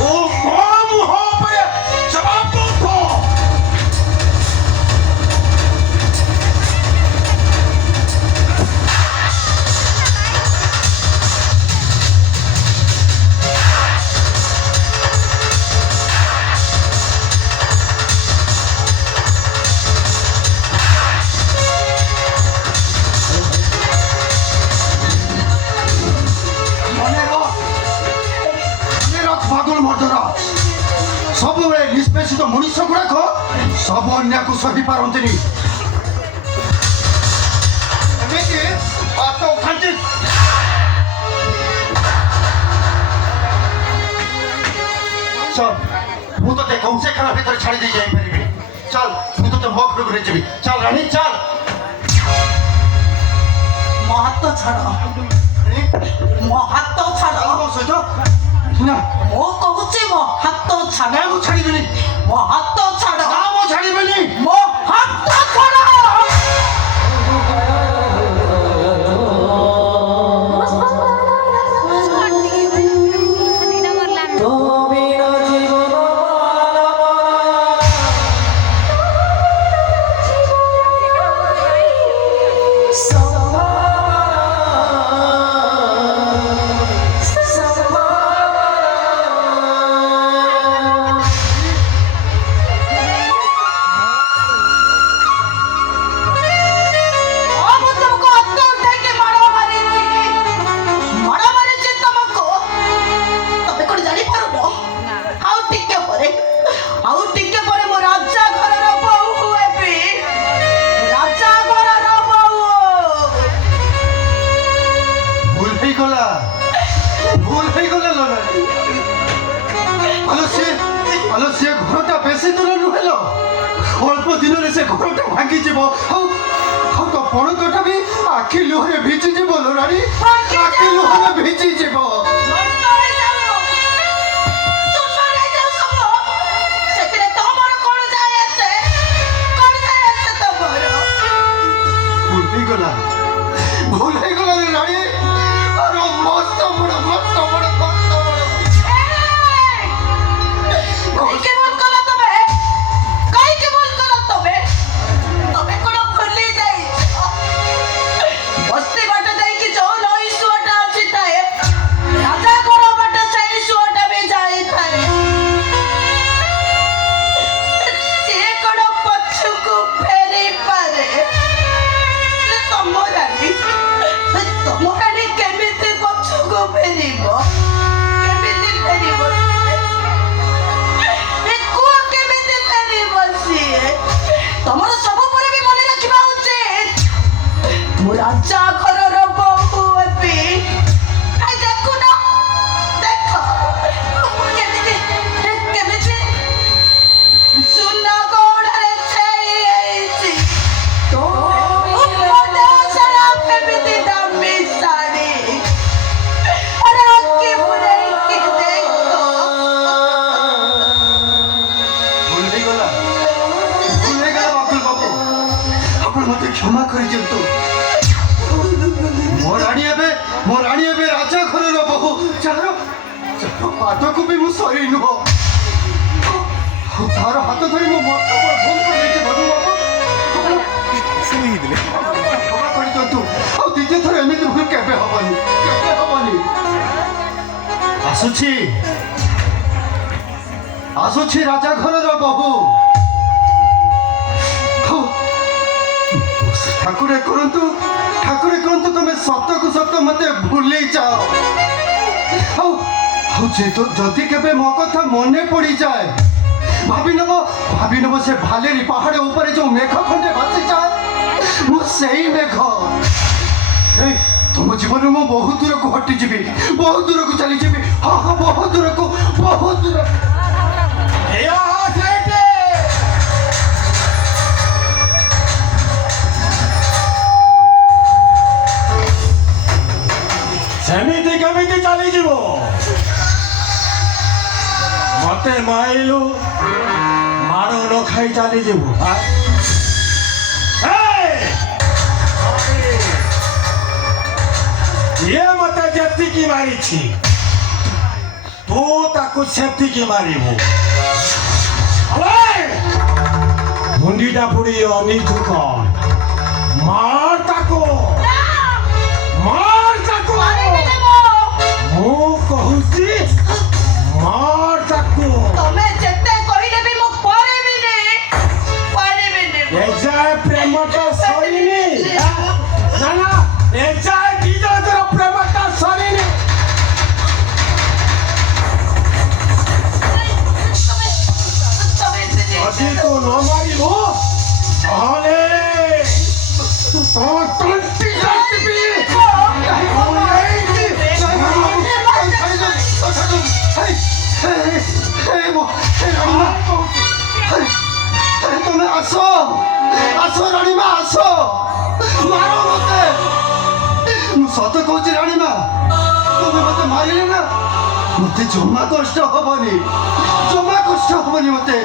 ଓ କଣ ମୁହଁ ଉପରେ ଜବାବ ଦଉଛୁ ସବୁବେଳେ ନିଷ୍ପେଷିତ ମଣିଷ ଗୁଡାକ ସବୁ ଅନ୍ୟକୁ ସହି ପାରନ୍ତିନି ଏମିତି ହାତ ଉଠାନ୍ତି ମୁଁ ତତେ କୌଣସି ଖେଳ ଭିତରେ ଛାଡ଼ି ଦେଇ ଯାଇପାରିବିନି ଚାଲ ମୁଁ ତତେ ମୋ ଘରକୁ ନେଇଯିବି ଚାଲ ରାଣୀ ଚାଲ ମୋ ହାତ ଛାଡ଼ ମୋ ହାତ ଛାଡ଼ ମୋ ସହିତ ନା ମୁଁ କହୁଛି ମୋ ହାତ ଛାଡ଼ ମୁଁ ଛାଡ଼ିବିନି ମୋ ହାତ ଛାଡ଼ ନା ମୁଁ ଛାଡ଼ିବିନି ମୋ ହାତ ଛାଡ଼ ভুল হয়ে গেল আলো সে ঘরটা বেশি দূর নুহেল অল্প দিନରେ সে ঘরটা ভাঙি যাব ଆଉ ତ ପଣତଟା ବି ଆଖି ଲୁହରେ ଭିଜି ଯିବ ଲୋରାଣୀ ଆଖି ଲୁହରେ ଭିଜି ଯିବ ভুল হয়ে গেল রানী আর মস্ত বড় রাজা ঘরর বহু এপি আই দেখো না দেখো কেমিতি সুনা গোড়ারে ছাইছি তো উপদা সারা কেমিতি দামি শাড়ি আরে কি বলে কি দেখো ভুল হয়ে গেল বাবুল বাবু আপনি মতে ক্ষমা করে দিয়ন্তু ମୋ ରାଣୀ ଏବେ ରାଜା ଘରର ବୋହୂ ପାଦକୁ ବି ମୁଁ ସରି ନୁହଁ ତାର ହାତ ଧରି ମୋ ମତ ଭୁଲ କରିଦେଇଛି ମଧୁ ବାବୁ କ୍ଷମା କରିଦିଅନ୍ତୁ ଆଉ ଦ୍ୱିତୀୟ ଥର ଏମିତି ଭୁଲ କେବେ ହବନି ଆସୁଛି ରାଜା ଘରର ବୋହୂ ଠାକୁରେ କରନ୍ତୁ ତମେ ସତକୁ ସତ ମତେ ଭୁଲି ଯାଅ ଆଉ ଯଦି କେବେ ମୋ କଥା ମନେ ପଡ଼ିଯାଏ ଭାବି ନେବ ସେ ଭାଲେରି ପାହାଡ଼ ଉପରେ ଯୋଉ ମେଘ ଖଣ୍ଡେ ଭାସିଯାଏ ମୁଁ ସେଇ ମେଘ ତୁମ ଜୀବନରେ ମୁଁ ବହୁତ ଦୂରକୁ ହଟିଯିବି ବହୁତ ଦୂରକୁ ଚାଲିଯିବି ହଁ ବହୁତ ଦୂରକୁ ସେମିତି କେମିତି ଚାଲିଯିବ ମତେ ମାଇଲୁ ମାଡ଼ ନ ଖାଇ ଚାଲିଯିବୁ ଇଏ ମତେ ଯେତିକି ମାରିଛି ତୁ ତାକୁ ସେତିକି ମାରିବୁ ମୁଣ୍ଡିଟା ପୁଡ଼ି ଅନିଛୁ କଣ ମାର ତାକୁ ମୁଁ କହୁଛି ମାର ତାକୁ ତମେ ଯେତେ କହିଲେ ବି ମୁଁ କରିବିନି ଏଯାଏ ପ୍ରେମଟା ସରିନି ନା ଏଯାଏ ଦି ଜଣଙ୍କର ପ୍ରେମଟା ସରିନି ଯଦି ତୁ ନ ମାରିବୁ ତାହେଲେ ତଣ୍ଟି କାଟିବି ତମେ ଆସ ରାଣୀମା ଆସ ମାର ମତେ ମୁଁ ସତ କହୁଛି ରାଣୀମା ତମେ ମତେ ମାରିଲେ ନା ମତେ ଜମା କଷ୍ଟ ହବନି ମତେ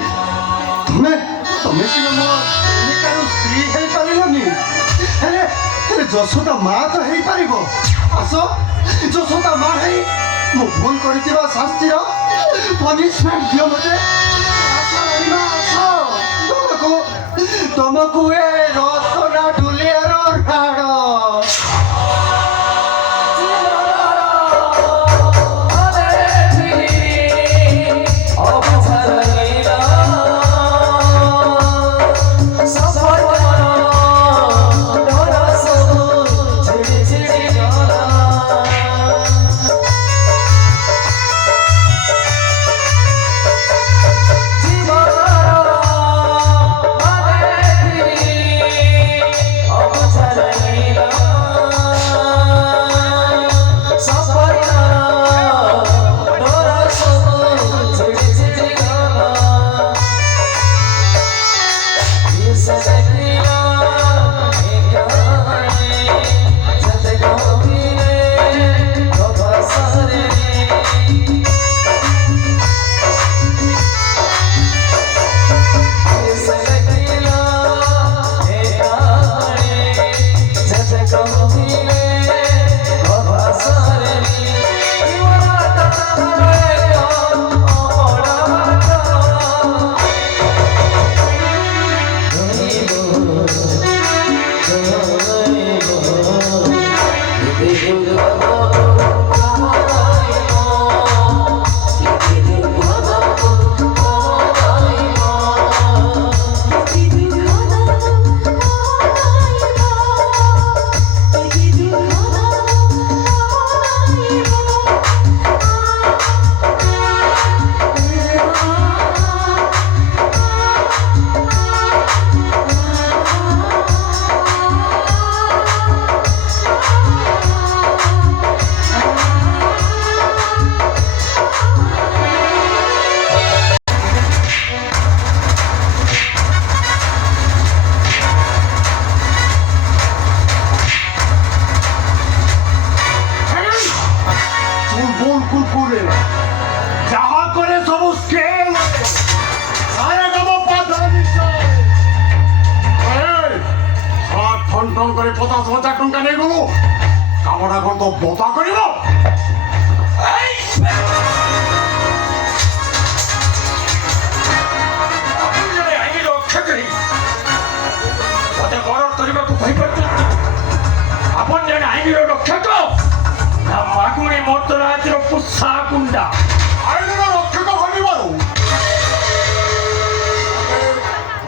ତମେ ସିନା ମୋ ପ୍ରେମିକାର ସ୍ତ୍ରୀ ହେଇପାରିଲନି ହେଲେ ଯଶୋଦା ମା ତ ହେଇପାରିବ ଆସ ଯଶୋଦା ମା ହେଇ ମୁଁ ଭୁଲ କରିଥିବା ଶାସ୍ତିର ପନିଶମେଣ୍ଟ ଦିଅ ମତେ ତମକୁ ଏ ରତନା ଢୁଲିଆର ରାଣ କାମଟା କ'ଣ ତ ବତା କରିବ গুন্ডা আইনের রক্ষক ভাবিবাରୁ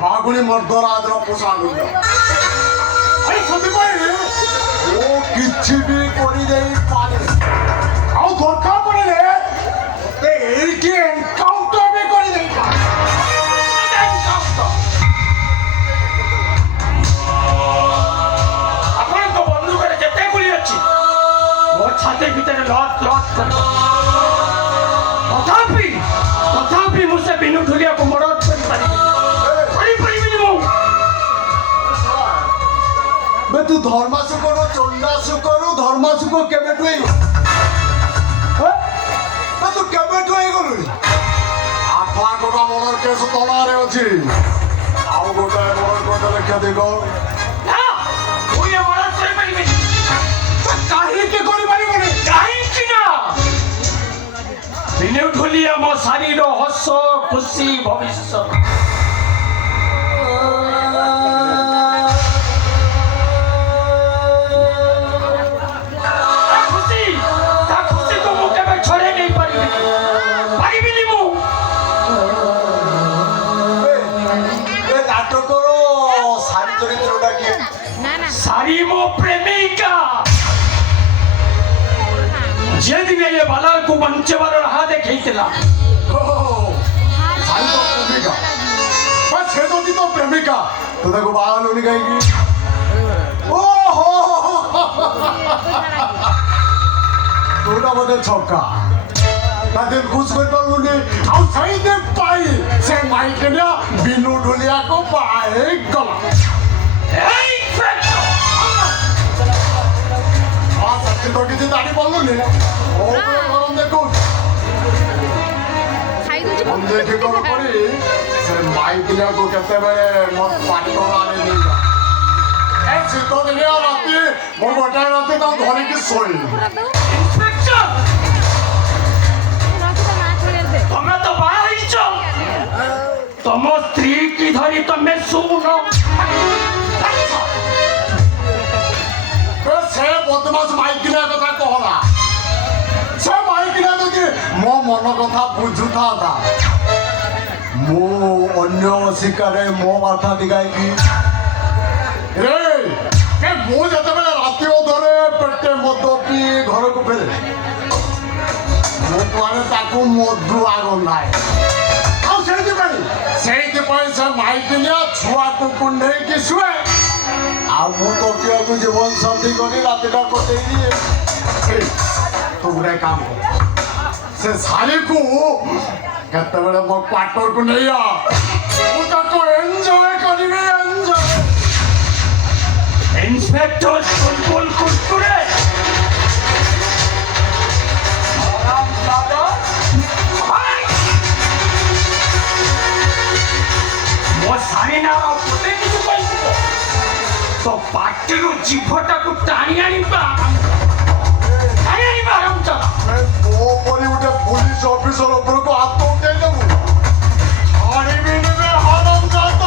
ମାଗୁଣି ମର୍ଦ୍ଦରାଜର ପୋଷାକ ଆରେ ସେଥିପାଇଁ ମୁଁ କିଛି ବି କରିଦେଇପାରେ ଆଉ ଦରକାର ପଡ଼ିଲେ ମତେ ଏଇଠି ଏନକାଉଣ୍ଟର ବି କରିଦେଇପାରେ ଆପଣଙ୍କ ବନ୍ଧୁକରେ କେତେ ଗୁଳି ଅଛି ମୋ ଛାତି ଭିତରେ ଲଟ୍ ଲଟ୍ ତଥାପି ମୁଁ ସେ ବିନୁ ଢୁଲିଆକୁ ମର୍ଡର କରିପାରିବିନି ମୁଁ ବେ ତୁ ଧର୍ମାଶୁକରୁ ଚଣ୍ଡାଶୁକରୁ ଧର୍ମାଶୁକ କେବେଠୁ ହେଇଗଲୁ ତୁ କେବେଠୁ ହେଇଗଲୁଣି ଆଠା ଗୋଟା ମର୍ଡର କେସ୍ ତଳାରେ ଅଛି ଆଉ ଗୋଟାଏ ମର୍ଡର କରିଦେଲେ କ୍ଷତି କଣ ନା ମୁଁ ଏ ମର୍ଡର କରିପାରିବିନି କାହିଁକି କରିପାରିବନି କାହିଁକି ନା ବିନୁ ଢୁଲିଆ ମୋ ଶାରୀର ହସ ଖୁସି ଭବିଷ୍ୟତ ତା ଖୁସିକୁ ମୁଁ କେବେ ଛଡ଼େଇ ନେଇ ପାରିବିନି ମୁଁ ଏ ନାଟକର ସାରି ଚରିତ୍ରଟା କିଏ ସାରି ମୋ ପ୍ରେମିକା ଯେଦିନ ଏ ବାଲାକୁ ବଞ୍ଚବାର ରାହା ଦେଖେଇଥିଲା ସାରି ତ ପ୍ରେମିକା ସେ ଯଦି ତ ପ୍ରେମିକା ତୁ ତାକୁ ବାହା ହେଲୁନି କାହିଁକି ଓହୋ তোটা বোধ ছক্কা তাদের খুশ করে পারলুনি ଆଉ ସେଇଥିପାଇଁ ପାଇ ସେ ମାଇକିନା ବିନୁ ଢୁଲିଆକୁ ବାହା ଗଲା ସଚି ତ କିଛି ଜାଣି ପାରିଲୁନି ଗରମ ଦେଖୁଛି ଦେଖି କଣ କରି ସେ ମାଇକିନାକୁ କେତେବେଳେ ମୋ ପାଟରାରେ ନେଇଗଲା ଏ ଶୀତ ଦିନିଆ ରାତି ମୁଁ ଗୋଟାଏ ରାତି ତାକୁ ଧରିକି ଶୋଇଲି ତମେ ତ ବାହା ହେଇଛ ତମ ସ୍ତ୍ରୀ କି ଧରି ତମେ ଶୁଣ ସେ ବଦମାସ ମାଇକିନା କଥା କହନା ସେ ମାଇକିନା ଯଦି ମୋ ମନ କଥା ବୁଝୁଥାନ୍ତା ମୁଁ ଅନ୍ୟ ଶିକାରେ ମୋ ମାଥା ଦିଗାଇକି ରେ ମୁଁ ଯେତେବେଳେ ରାତି ଅଧରେ ପେଟେ ମଦ ପିଇ ଘରକୁ ଫେରେ ମୁଁ କୁଆଡ଼େ ତାକୁ ମଧୁ ଆଗ ନାହିଁ ଆଉ ସେଇଥିପାଇଁ ସେ ମାଇକିନିଆ ଛୁଆକୁ କୁଣ୍ଡେଇକି ଶୁଏ ଆଉ ମୁଁ ତକିଆକୁ ଜୀବନ ସାଥୀ କରି ରାତିଟା କଟେଇ ଦିଏ ତୁ ଗୋଟେ କାମ କର ସେ ଶାଢ଼ୀକୁ କେତେବେଳେ ମୋ କ୍ୱାର୍ଟରକୁ ନେଇଆ ମୁଁ ତାକୁ ଏନ୍ଜୟ କରିବି ଏନ୍ଜୟ ইন্সপেক্টর বুলবুল কুরকুরে ମୋ ସାରିନାର ପଟେ କିଛି କହିବୁ ତ ପାଟିରୁ ଜିଭଟାକୁ ଟାଣି ଆଣିବା ଆରମ୍ଭ ମୋ ପରି ଗୋଟେ ପୁଲିସ ଅଫିସର ଉପରକୁ ହାତ ଉଠେଇ ଦେବୁ ଛାଡ଼ିବି ନେବେ ହରମ ଜାତ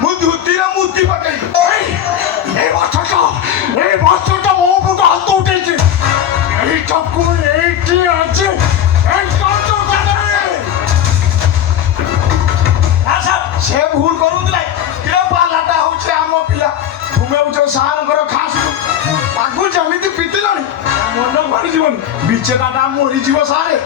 ମୁଁ ଧୁତିର ମୁଦି ପକେଇଲି ଏ ବର୍ଷଟା ମୋ ଉପରକୁ ହାତ ଉଠେଇଛି ଏଇଟାକୁ ଏଇଠି ଅଛି ସେ ଭୁଲ କରୁଥିଲା ଏ ପାଲାଟା ହଉଛି ଆମ ପିଲା ତୁମେ ହଉଛ ସାରଙ୍କର ଖାସ ତାକୁ ଯେମିତି ପିଟିଲଣି ମନ ମରିଯିବନି ବିଚେଟାଟା ମରିଯିବ ସାରେ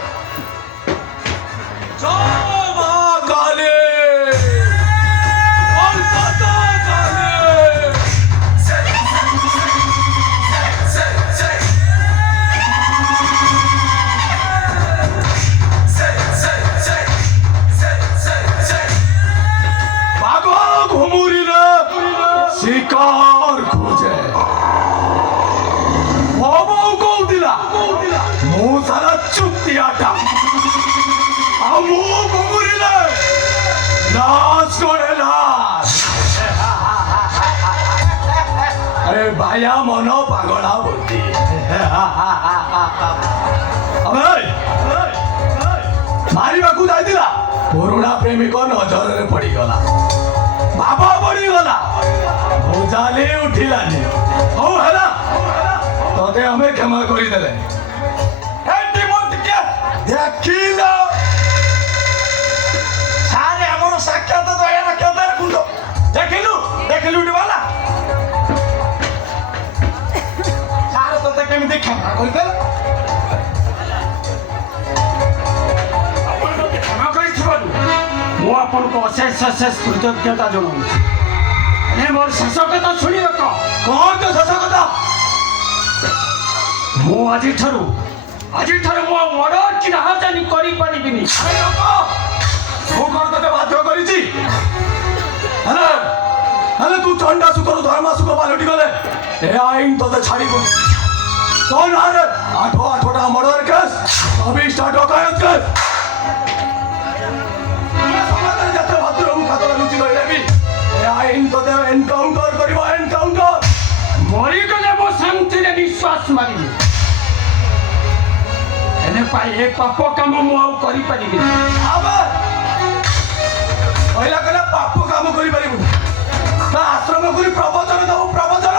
ଭାୟା ମନ ପାଗଳା ବୁଦ୍ଧି ମାରିବାକୁ ଯାଇଥିଲା ପୁରୁଣା ପ୍ରେମିକ ନଜରରେ ପଡ଼ିଗଲା ଭାବ ପଡ଼ିଗଲା ଭୋଜାଲି ଉଠିଲାନି ହଉ ହେଲା ତତେ ଆମେ କ୍ଷମା କରିଦେଲେ ଦେଖିଲ ସାରେ ଆମର ସାକ୍ଷାତ ଦୟା ନକ୍ଷତ୍ର କୁଣ୍ଡ ଦେଖିଲୁ ଦେଖିଲୁ ଡିବାଲା ସାରେ ତତେ କେମିତି କ୍ଷମା କରିଦେଲେ କ୍ଷମା କରିଥିବାରୁ ମୁଁ ଆପଣଙ୍କୁ ଅଶେଷ ଅଶେଷ କୃତଜ୍ଞତା ଜଣାଉଛି ମୋର ଶେଷ କଥା ଶୁଣି ରଖ କଣ ତ ଶେଷ କଥା ମୁଁ ଆଜିଠାରୁ ମୁଁ ଆଉ ମର୍ଡର କି ରାହାଜାନୀ କରିପାରିବିନି ମୁଁ କଣ ତତେ ବାଧ୍ୟ କରିଛି ହେଲେ ତୁ ଚଣ୍ଡା ସୁଖରୁ ଧର୍ମା ସୁଖ ପାଲଟି ଗଲେ ଏ ଆଇନ ତତେ ଛାଡ଼ିବନି ତୋ ନାଁରେ 8ଟା ମର୍ଡର କେସ୍ 24ଟା ଡକାୟତ କେସ୍ ସମାଜରେ ଯେତେ ଭଦ୍ର ମୁଖାତ ଲୁଚି ରହିଲେ ବି ଏ ଆଇନ ତତେ ଏନକାଉଣ୍ଟର କରିବ ଏନକାଉଣ୍ଟର ମରିଗଲେ ମୁଁ ଶାନ୍ତିରେ ନିଶ୍ୱାସ ମାରିବି ଏନେ ପାଇଁ ଏ ପାପ କାମ ମୁଁ ଆଉ କରିପାରିବିନି କହିଲା କହିଲା ପାପ କାମ କରିପାରିବୁନି ତା ଆଶ୍ରମ କରି ପ୍ରବଚନ ଦବୁ ପ୍ରବଚନ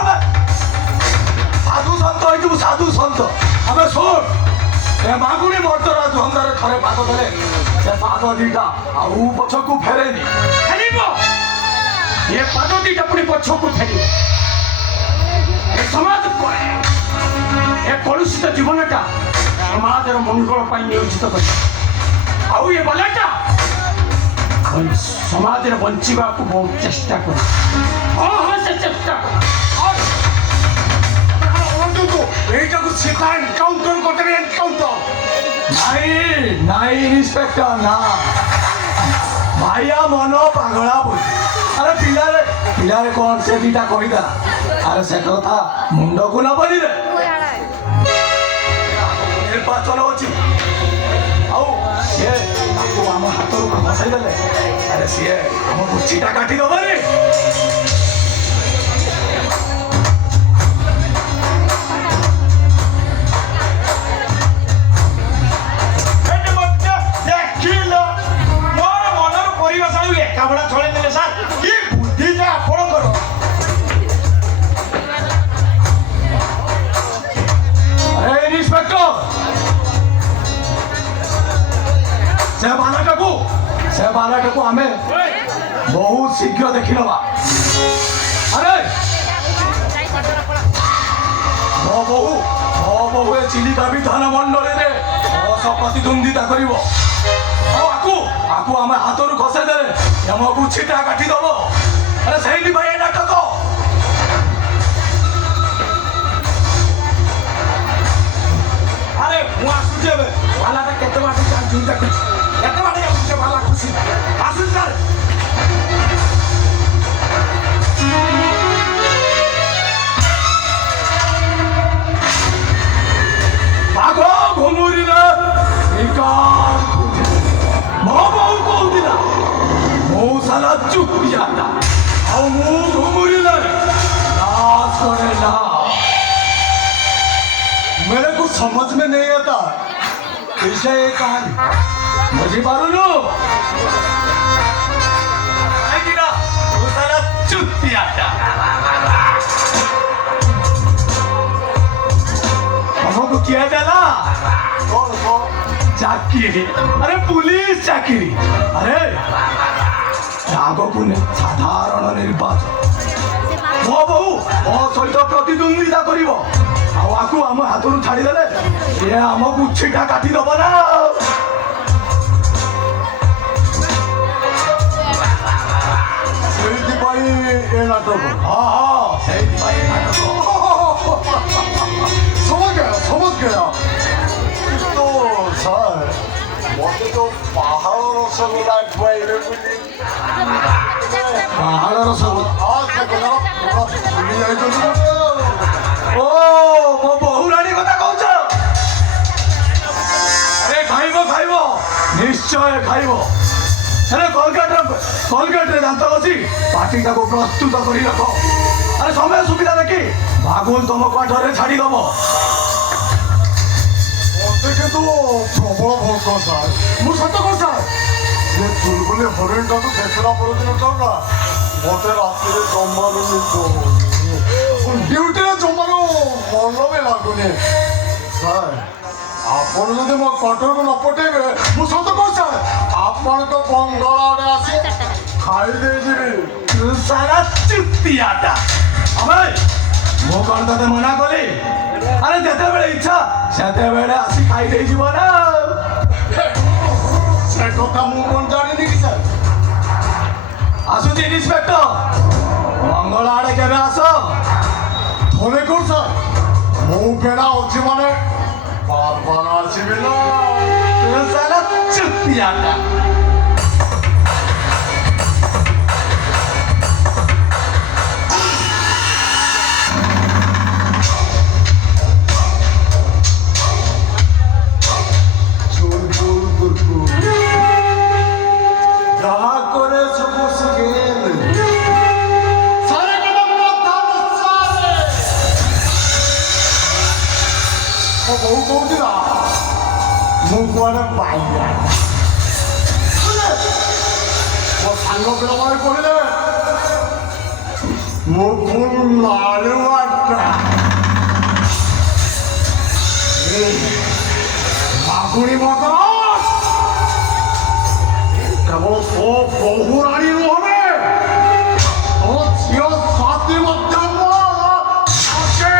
ସାଧୁ ସନ୍ଥ ହେଇଯିବୁ ସାଧୁ ସନ୍ଥ ଆମେ ଶୁଣ ଏ ମାଗୁଣି ମର୍ଦ୍ଦରା ଧନ୍ଦାରେ ଥରେ ପାଦ ଦେଲେ ସେ ପାଦ ଦିଟା ଆଉ ପଛକୁ ଫେରେନି ଫେରିବ ଏ ପାଦ ଦିଟା ପୁଣି ପଛକୁ ଫେରିବ ଏ ସମାଜ ଏ କଳୁଷିତ ଜୀବନଟା ସମାଜର ମଙ୍ଗଳ ପାଇଁ ନିୟୋଜିତ କରି ଆଉ ଏ ବଲାଟା ସମାଜରେ ବଞ୍ଚିବାକୁ ବହୁତ ଚେଷ୍ଟା କରେ ହଁ ସେ ଚେଷ୍ଟା এইটাকে সেটা এনকাউন্টার করতে এনকাউন্টার ନାଇଁ ଇନ୍ସପେକ୍ଟର ନା ଭାଇଆ ମନ ପାଗଳା ବୁଝି ଆରେ ପିଲାରେ କଣ ସେ ଦିଟା କହିଦେଲା ଆରେ ସେ କଥା ମୁଣ୍ଡକୁ ନବନି ରେ ନିର୍ବାଚନ ଅଛି ଆଉ ସିଏ ତାକୁ ଆମ ହାତରୁ ଖସାଇ ଦେଲେ ଆରେ ସିଏ ଆମ ବୁଚିଟା କାଟି ଦବନି ଦେଖିଲ ମୋର ମନର ପରିବେଶ ଲେଖାପଢା ଛଳେଇ ଦେଲେ ସାର୍ କି ବୁଦ୍ଧିଟା ଆପଣଙ୍କର ଇନ୍ସପେକ୍ଟର ସେ ବାଲାଟାକୁ ଆମେ ବହୁତ ଶୀଘ୍ର ଦେଖିନବା ଆରେ ମୋ ବୋହୁ ଏ ଚିଲିକା ବିଧାନ ମଣ୍ଡଳୀରେ ପ୍ରତିଦ୍ୱନ୍ଦିତା କରିବ ଆଉ ଆକୁ ଆମେ ହାତରୁ ଖସାଇ ଦେଲେ ଆମକୁ ଛିଟା କାଟି ଦବ ଆରେ ସେଇଥିପାଇଁ ଏ ନାଟକ ଆରେ ମୁଁ ଆସୁଛି ଏବେ ଭାଲାଟା କେତେ ବାଟ ଚାଲିଛି ଦେଖୁଛି କେତେ ବାଟ ଯାଉଛି ଭାଲା ଖୁସି ଆସୁଛି ସାର୍ ବାଘ ଘୁମୁରିରେ ମୋ ବୋଉ କହୁଥିଲା ମୋ ସାଲା ଚୁପିଆଟା ଆଉ ମୁଁ ଘୁମୁରିଲେ नाच करे ना मेरे को समझ में नहीं आता कैसा ये कहानी मुझे मालूम ना वो साला चुतियाटा हमको किया देला कौन चाकरी अरे पुलिस चाकरी अरे ଆଗକୁ ସାଧାରଣ ନିର୍ବାଚନ ମୋ ବୋହୁ ମୋ ସହିତ ପ୍ରତିଦ୍ୱନ୍ଦିତା କରିବ ଆଉ ଆକୁ ଆମ ହାତରୁ ଛାଡ଼ିଦେଲେ ସିଏ ଆମକୁ ଛିଟା କାଟିଦବ ନା ସେଇଥିପାଇଁ ଏ ନାଟକ ହଁ ସେଇଥିପାଇଁ ଏ ନାଟକ समझ गया तो सर ମୋତେ ତ ପାହାଡ଼ ରସଗୋଲା ଖୁଆଇବେ ବୋଲି ପାହାଡ଼ ରସଗୋଲା ଭୁଲି ଯାଇଛନ୍ତି ଓ ମୋ ବୋହୁ ରାଣୀ କଥା କହୁଛ ଆରେ ଖାଇବ ନିଶ୍ଚୟ ଖାଇବ ହେଲେ କୋଲଗେଟରେ ଦାନ୍ତ ଅଛି ପାଟିଟାକୁ ପ୍ରସ୍ତୁତ କରି ରଖ আরে সময় সুবিধা দেখি ভাগুন তম কাঠরে ছাড়ি দেব মতে কিন্তু প্রবল ভোগ স্যার ମୁଁ ସତ କଥା ସେ ଚୁଲବୁଲି ହରିଣଟାକୁ ଦେଖିଲା ପରଦିନ ନା ମତେ ରାତିରେ ଜମାରୁ ଡ୍ୟୁଟିରେ ଜମାରୁ ମନ ବି ଲାଗୁନି ସାର୍ ଆପଣ ଯଦି ମୋ କଟରକୁ ନ ପଠେଇବେ ମୁଁ ସତ କହୁଛି ସାର୍ ଆପଣଙ୍କ ବଙ୍ଗଳା ଆଡ଼େ ଆସି ଖାଇ ଦେଇଯିବି সারা চুক্তিয়াটা আমি মো কଣ ତତେ ମନା କଲି আরে যেତେବେଳେ ইচ্ছা সেତେବେଳେ আসি খাই ଦେଇଯିବ না ସେ କଥା ମୁଁ କ'ଣ ଜାଣିନି କି ସାର୍ ଆସୁଛି ଇନ୍ସପେକ୍ଟର ମଙ୍ଗଳ ଆଡେ କେବେ ଆସ ଥରେ କ'ଣ ସାର୍ ମୁଁ ବେଳା ଅଛି ମାନେ ବାର ଆସିବି ନା সারা চুক্তিয়াটা ଯାହା କରେ ସବୁ ସ୍କେଲ ସାରେ କେବେ କଥା ସାରେ ମୋ ବୋଉ କହୁଥିଲା ମୁଁ କୁଆଡ଼େ ପାଇଲା ମୋ ସାଙ୍ଗ ପିଲାମାନେ କହିଲେ ମୋ ଫୁଲ ନାଳୁଆଟା ମାଗୁଣି ମତ কেবল তো বহুরানী নহে ও ঝিও সাথী মধ্যে আছে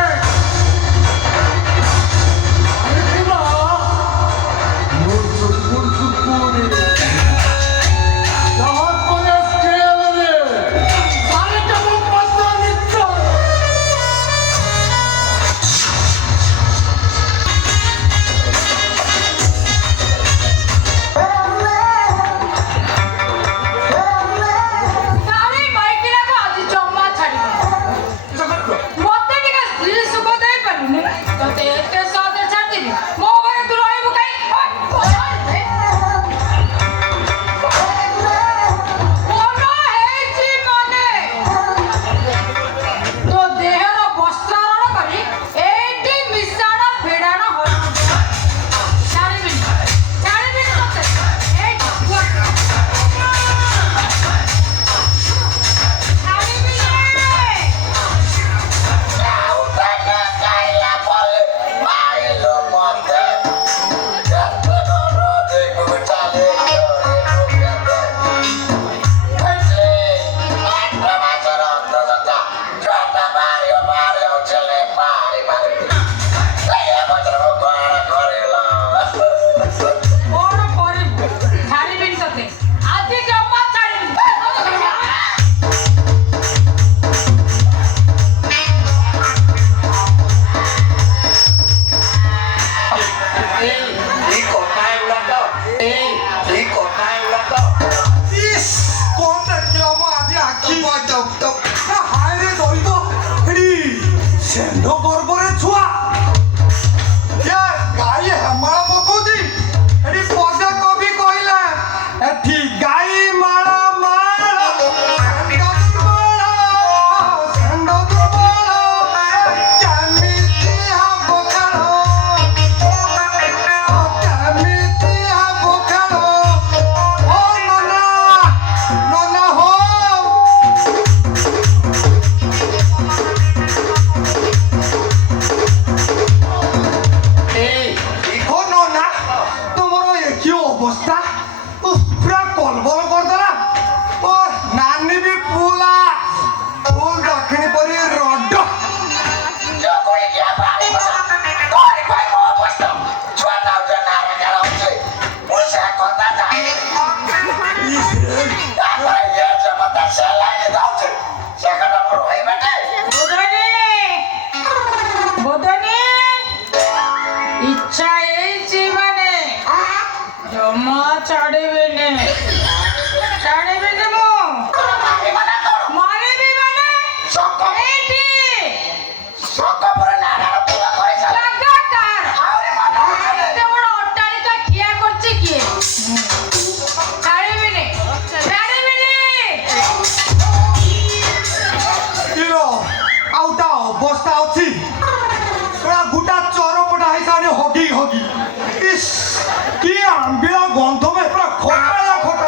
কি আম্বিলা গন্ধ মে পুরা খটায়া খটা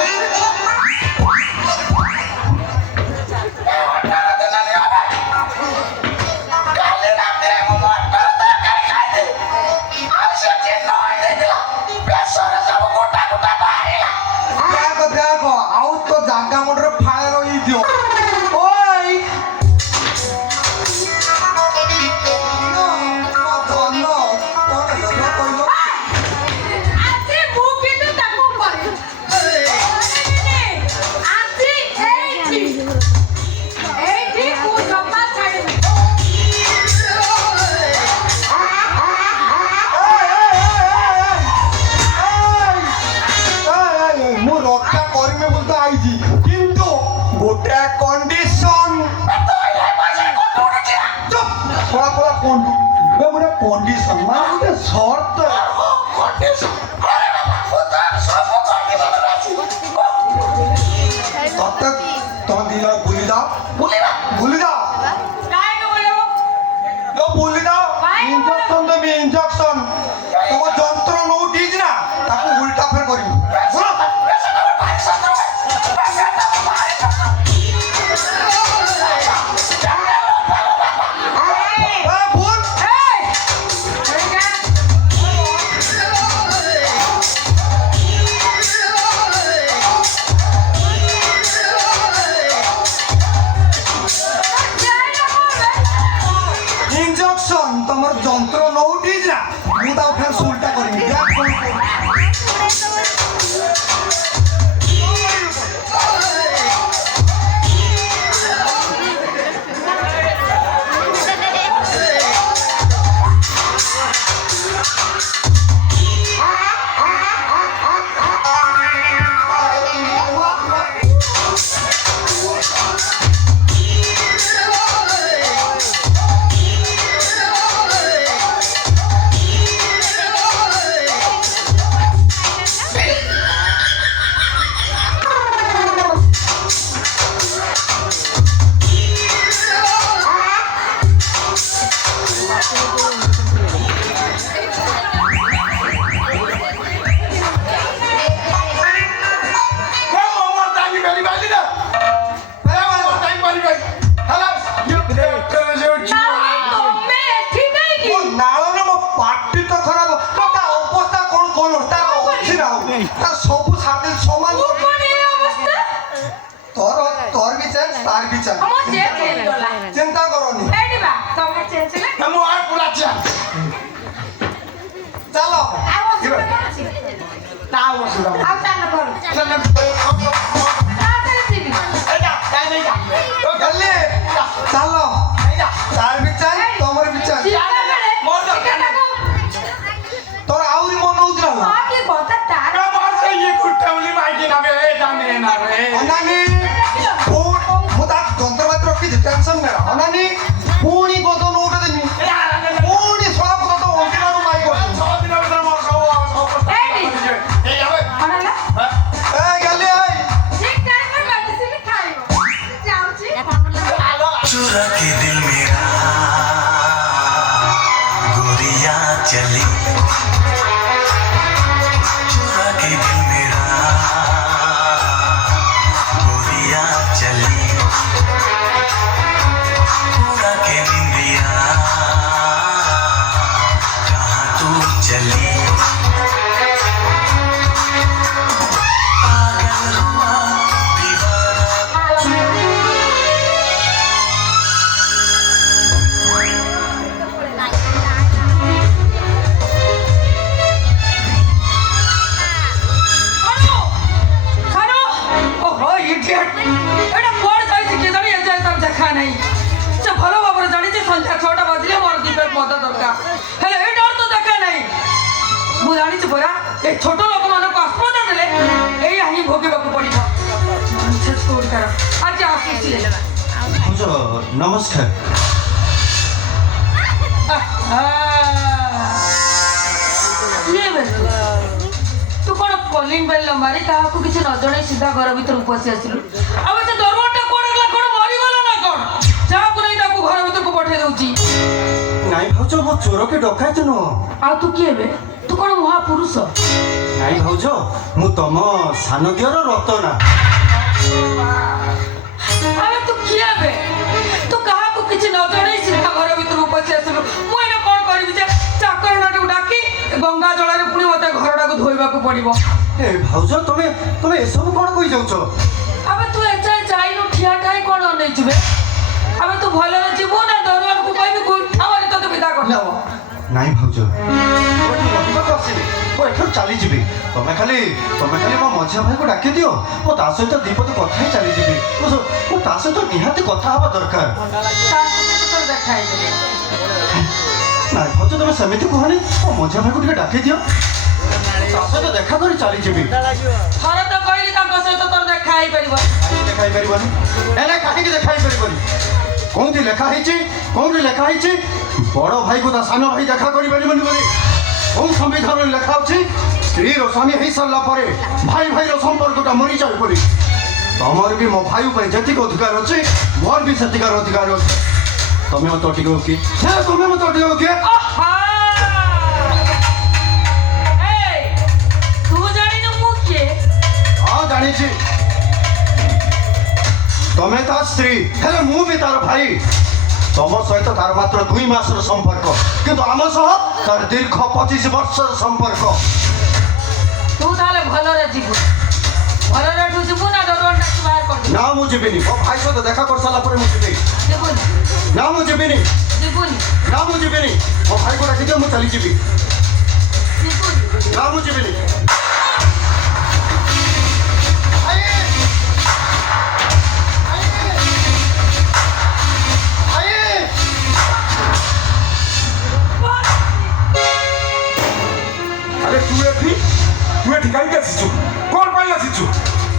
দেখো দেখো আউ তো জাগা মোটর ফায়ার হই দিও ওই ଆଜି ମୁଁ କିନ୍ତୁ ତାକୁ କରିବି। ଆଜି ଏଇଠି ମୁଁ ଜମା ଛାଡ଼ିବି। ମୁଁ ରକ୍ଷା କରିମି ବୋଲି ତ ଆଇଛି କିନ୍ତୁ ଗୋଟେ କଣ୍ଡିସନ ପଳା ପଳା ଗୋଟେ କଣ୍ଡିସନ ମାନେ ଗୋଟେ ସର୍ତ୍ତ ତତେ ତମ ଦି ଜଣ ବୁଲି ଯାଅ ବୁଲି ଯାଅ କାହିଁକି ବୋଲିବ? ବୁଲି ଯାଅ ଇଞ୍ଜେକ୍ସନ ଦେବି ଇଞ୍ଜେକ୍ସନ ତମ ଯନ୍ତ୍ର ନଉଠି ହେଇଛି ନା ତାକୁ ଉଲ୍ଟା ଫେର କରିବି ବୁଝ ইঞ্জেকশন তোমার যন্ত্র নউটি যা মু তাও ফের উল্টা করিনি দেখ কোন ତମେ ଏଠି କାହିଁକି? ନାଳ ମୋ ପାଟି ତ ଖରାପ ତା ଅବସ୍ଥା କଣ କଲୁ ତାର ଅଛି ନା ତା ସବୁ ସାଥି ସମାନ ମୁଁ କଣ ଏ ଅବସ୍ଥା? ତୋର ବି ଚାନ୍ସ ତାର ବି ଚାନ୍ସ ଆମ ଚେଞ୍ଜ ହେଇଗଲା। ଚିନ୍ତା କରନି ଏଇଠି ବା ତମେ ଚେଞ୍ଜ ହେଲେ ଚାଲ ଆଉ ଅସୁବିଧା କଣ ଅଛି? ଆଉ ଚାଲ କର। ତାড়াতাড়ি ଯିବି। ଗଲି ଚାଲ ତାର ବି ଚାନ୍ସ ତମର ବି ଚାନ୍ସ ଯିବା ବେଳେ ଟିକେଟାକୁ তোর আউরি মন হচ্ছে না ହଁ କି କଥା ତାର অনানি মু তা যন্ত্রপাতি রখিছি টেনশন না অনানি পুনি বদন উঠে দেমি পুনি সব কথা তো অন্তিমারু মাই করছি କଣ ହେଲା? এই গেলি এই ଠିକ ଟାଇମରେ ମେଡିସିନ ଖାଇବ। ଯାଉଛି। चुरा के दिल मेरा गोरिया चली चुरा के दिल मेरा गोरिया चली पूरा के निंदिया कहाँ तू चली पागल हुआ दीवाना ଖାନୁ! ଖାନୁ! ଓହୋ, idiot! ଏଇଟା କୁଆଡ଼େ ଯାଇଛି କେଜାଣି ଏଯାଏଁ ତାର ଦେଖା ନାହିଁ। ସେ ଭଲ ଭାବରେ ଜାଣିଛି ସନ୍ଧ୍ୟା 6ଟା ବାଜିଲେ ମୋର ଦି ପ୍ୟାକ୍ ମଦ ଦରକାର। ହେଲେ ଏଇଟାର ତ ଦେଖା ନାହିଁ। ମୁଁ ଜାଣିଛି ପରା ଏ ଛୋଟ ଲୋକମାନଙ୍କୁ ଆସ୍ପଦ ଦେଲେ ଏଇଆ ହିଁ ଭୋଗିବାକୁ ପଡ଼ିବ। ବିଶେଷ କୋଉଠିକାର ଆଜି ଆସୁଛି। ନମସ୍କାର କିଏ ବେ? ତୁ କଣ କଲିଂ ବେଲ୍ ମାରି କାହାକୁ କିଛି ନ ଜଣେଇ ସିଧା ଘର ଭିତରକୁ ପଶି ଆସିଲୁ? ଆଉ ସେ ଦରବାରଟା କୁଆଡ଼େ ଗଲା? କଣ ମରିଗଲା ନା କଣ? ଯାହାକୁ ନେଇ ତାକୁ ଘର ଭିତରକୁ ପଠେଇ ଦଉଛି। ନାଇଁ ଭାଉଜ ମୋ ଚୋର କେ ଡକାଇତ ନୁହଁ ଆଉ ତୁ କିଏ ବେ? ତୁ ତୁ କଣ ମହାପୁରୁଷ? ନାଇଁ ଭାଉଜ ମୁଁ ତମ ସାନ ଦିଅର ରତନା। ଆରେ ତୁ କିଏ ବେ? ତୁ କାହାକୁ କିଛି ନ ଜଣେଇ ସିଧା ଘର ଭିତରକୁ ପଶି ଆସିଲୁ। ମୁଁ ଏଇନା କଣ କରିବି ଯେ ଚାକରଣାଟାକୁ ଡାକି ଗଙ୍ଗା ଜଳରେ ପୁଣି ମତେ ଘରଟାକୁ ଧୋଇବାକୁ ପଡିବ। ଏ ଭାଉଜ ତମେ ତମେ ଏସବୁ କଣ କହି ଯାଉଛ? ଆବେ ତୁ ଏଯାଏ ଯାଇନୁ ଠିଆ ଠାଇ କଣ ଅନେଇଛୁ ବେ? ଆବେ ତୁ ଭଲରେ ଯିବୁ ନା ଦରୱାନକୁ କହିବି ଗୁଣ୍ଠାମାରି ତତେ ବିଦା କରିଦେବ? ନାଇଁ ଭାଉଜ ମୁଁ ଏଠି ରହିବାକୁ ଆସିନି, ମୁଁ ଏଠାରୁ ଚାଲିଯିବି। ତମେ ଖାଲି ମୋ ମଝିଆ ଭାଇକୁ ଡାକି ଦିଅ, ମୁଁ ତା ସହିତ ଦି ପଦ କଥା ହିଁ ଚାଲିଯିବି। ମୁଁ ତା ସହିତ ନିହାତି କଥା ହେବା ଦରକାର। ତା ସହିତ ତୋର ଦେଖା ହେଇଯିବ। ନାଇଁ ଭାଉଜ ତମେ ସେମିତି କୁହନି, ମୋ ମଝିଆ ଭାଇକୁ ଟିକେ ଡାକି ଦିଅ, ତା ସହିତ ଦେଖା କରି ଚାଲିଯିବି। ଥରେ ତ କହିଲି ତାଙ୍କ ସହିତ ତୋର ଦେଖା ହେଇପାରିବ। କାହିଁକି ଦେଖା ହେଇପାରିବନି? ନାଇଁ କାହିଁକି ଦେଖା ହେଇପାରିବନି? କୋଉଠି ଲେଖା ହେଇଛି ବଡ ଭାଇକୁ ତା ସାନ ଭାଇ ଦେଖା କରିପାରିବନି ବୋଲି? କୋଉ ସମ୍ବିଧାନରେ ଲେଖା ଅଛି ସ୍ତ୍ରୀର ସ୍ୱାମୀ ହେଇସାରିଲା ପରେ ଭାଇ ଭାଇର ସମ୍ପର୍କଟା ମରିଯାଏ ବୋଲି? ତମର ବି ମୋ ଭାଇ ଉପରେ ଯେତିକି ଅଧିକାର ଅଛି ମୋର ବି ସେତିକାର ଅଧିକାର ଅଛି। ତମେ ମତେ ଅଟିକିବ କି? ତମେ ମତେ ଅଟିକିବ କି? ତୁ ଜାଣିନୁ ମୁଁ କିଏ? ହଁ ଜାଣିଛି, ତମେ ତା ସ୍ତ୍ରୀ, ହେଲେ ମୁଁ ବି ତାର ଭାଇ। ତମ ସହିତ ତାର ମାତ୍ର 2 ମାସର ସମ୍ପର୍କ, କିନ୍ତୁ ଆମ ସହ ତାର ଦୀର୍ଘ 25 ବର୍ଷର ସମ୍ପର୍କ। ତୁ ତାହେଲେ ଭଲରେ ଯିବୁ, ଭଲରେ ଏଠୁ ଯିବୁ ନା ଦରୱାନଟା ବାହାର କରିଦେବୁ? ନା ମୁଁ ଯିବିନି, ମୋ ଭାଇ ସହିତ ଦେଖା କରିସାରିଲା ପରେ ମୁଁ ଯିବି। ଯିବୁନି? ନା ମୁଁ ଯିବିନି, ଯିବୁନି? ନା ମୁଁ ଯିବିନି, ମୋ ଭାଇକୁ ଡାକିଦିଅ ମୁଁ ଚାଲିଯିବି। ଯିବୁନି? ନା ମୁଁ ଯିବିନି। আরে তুই এটি কাহিঁকি আসিছু? কোন পাই আসিছু?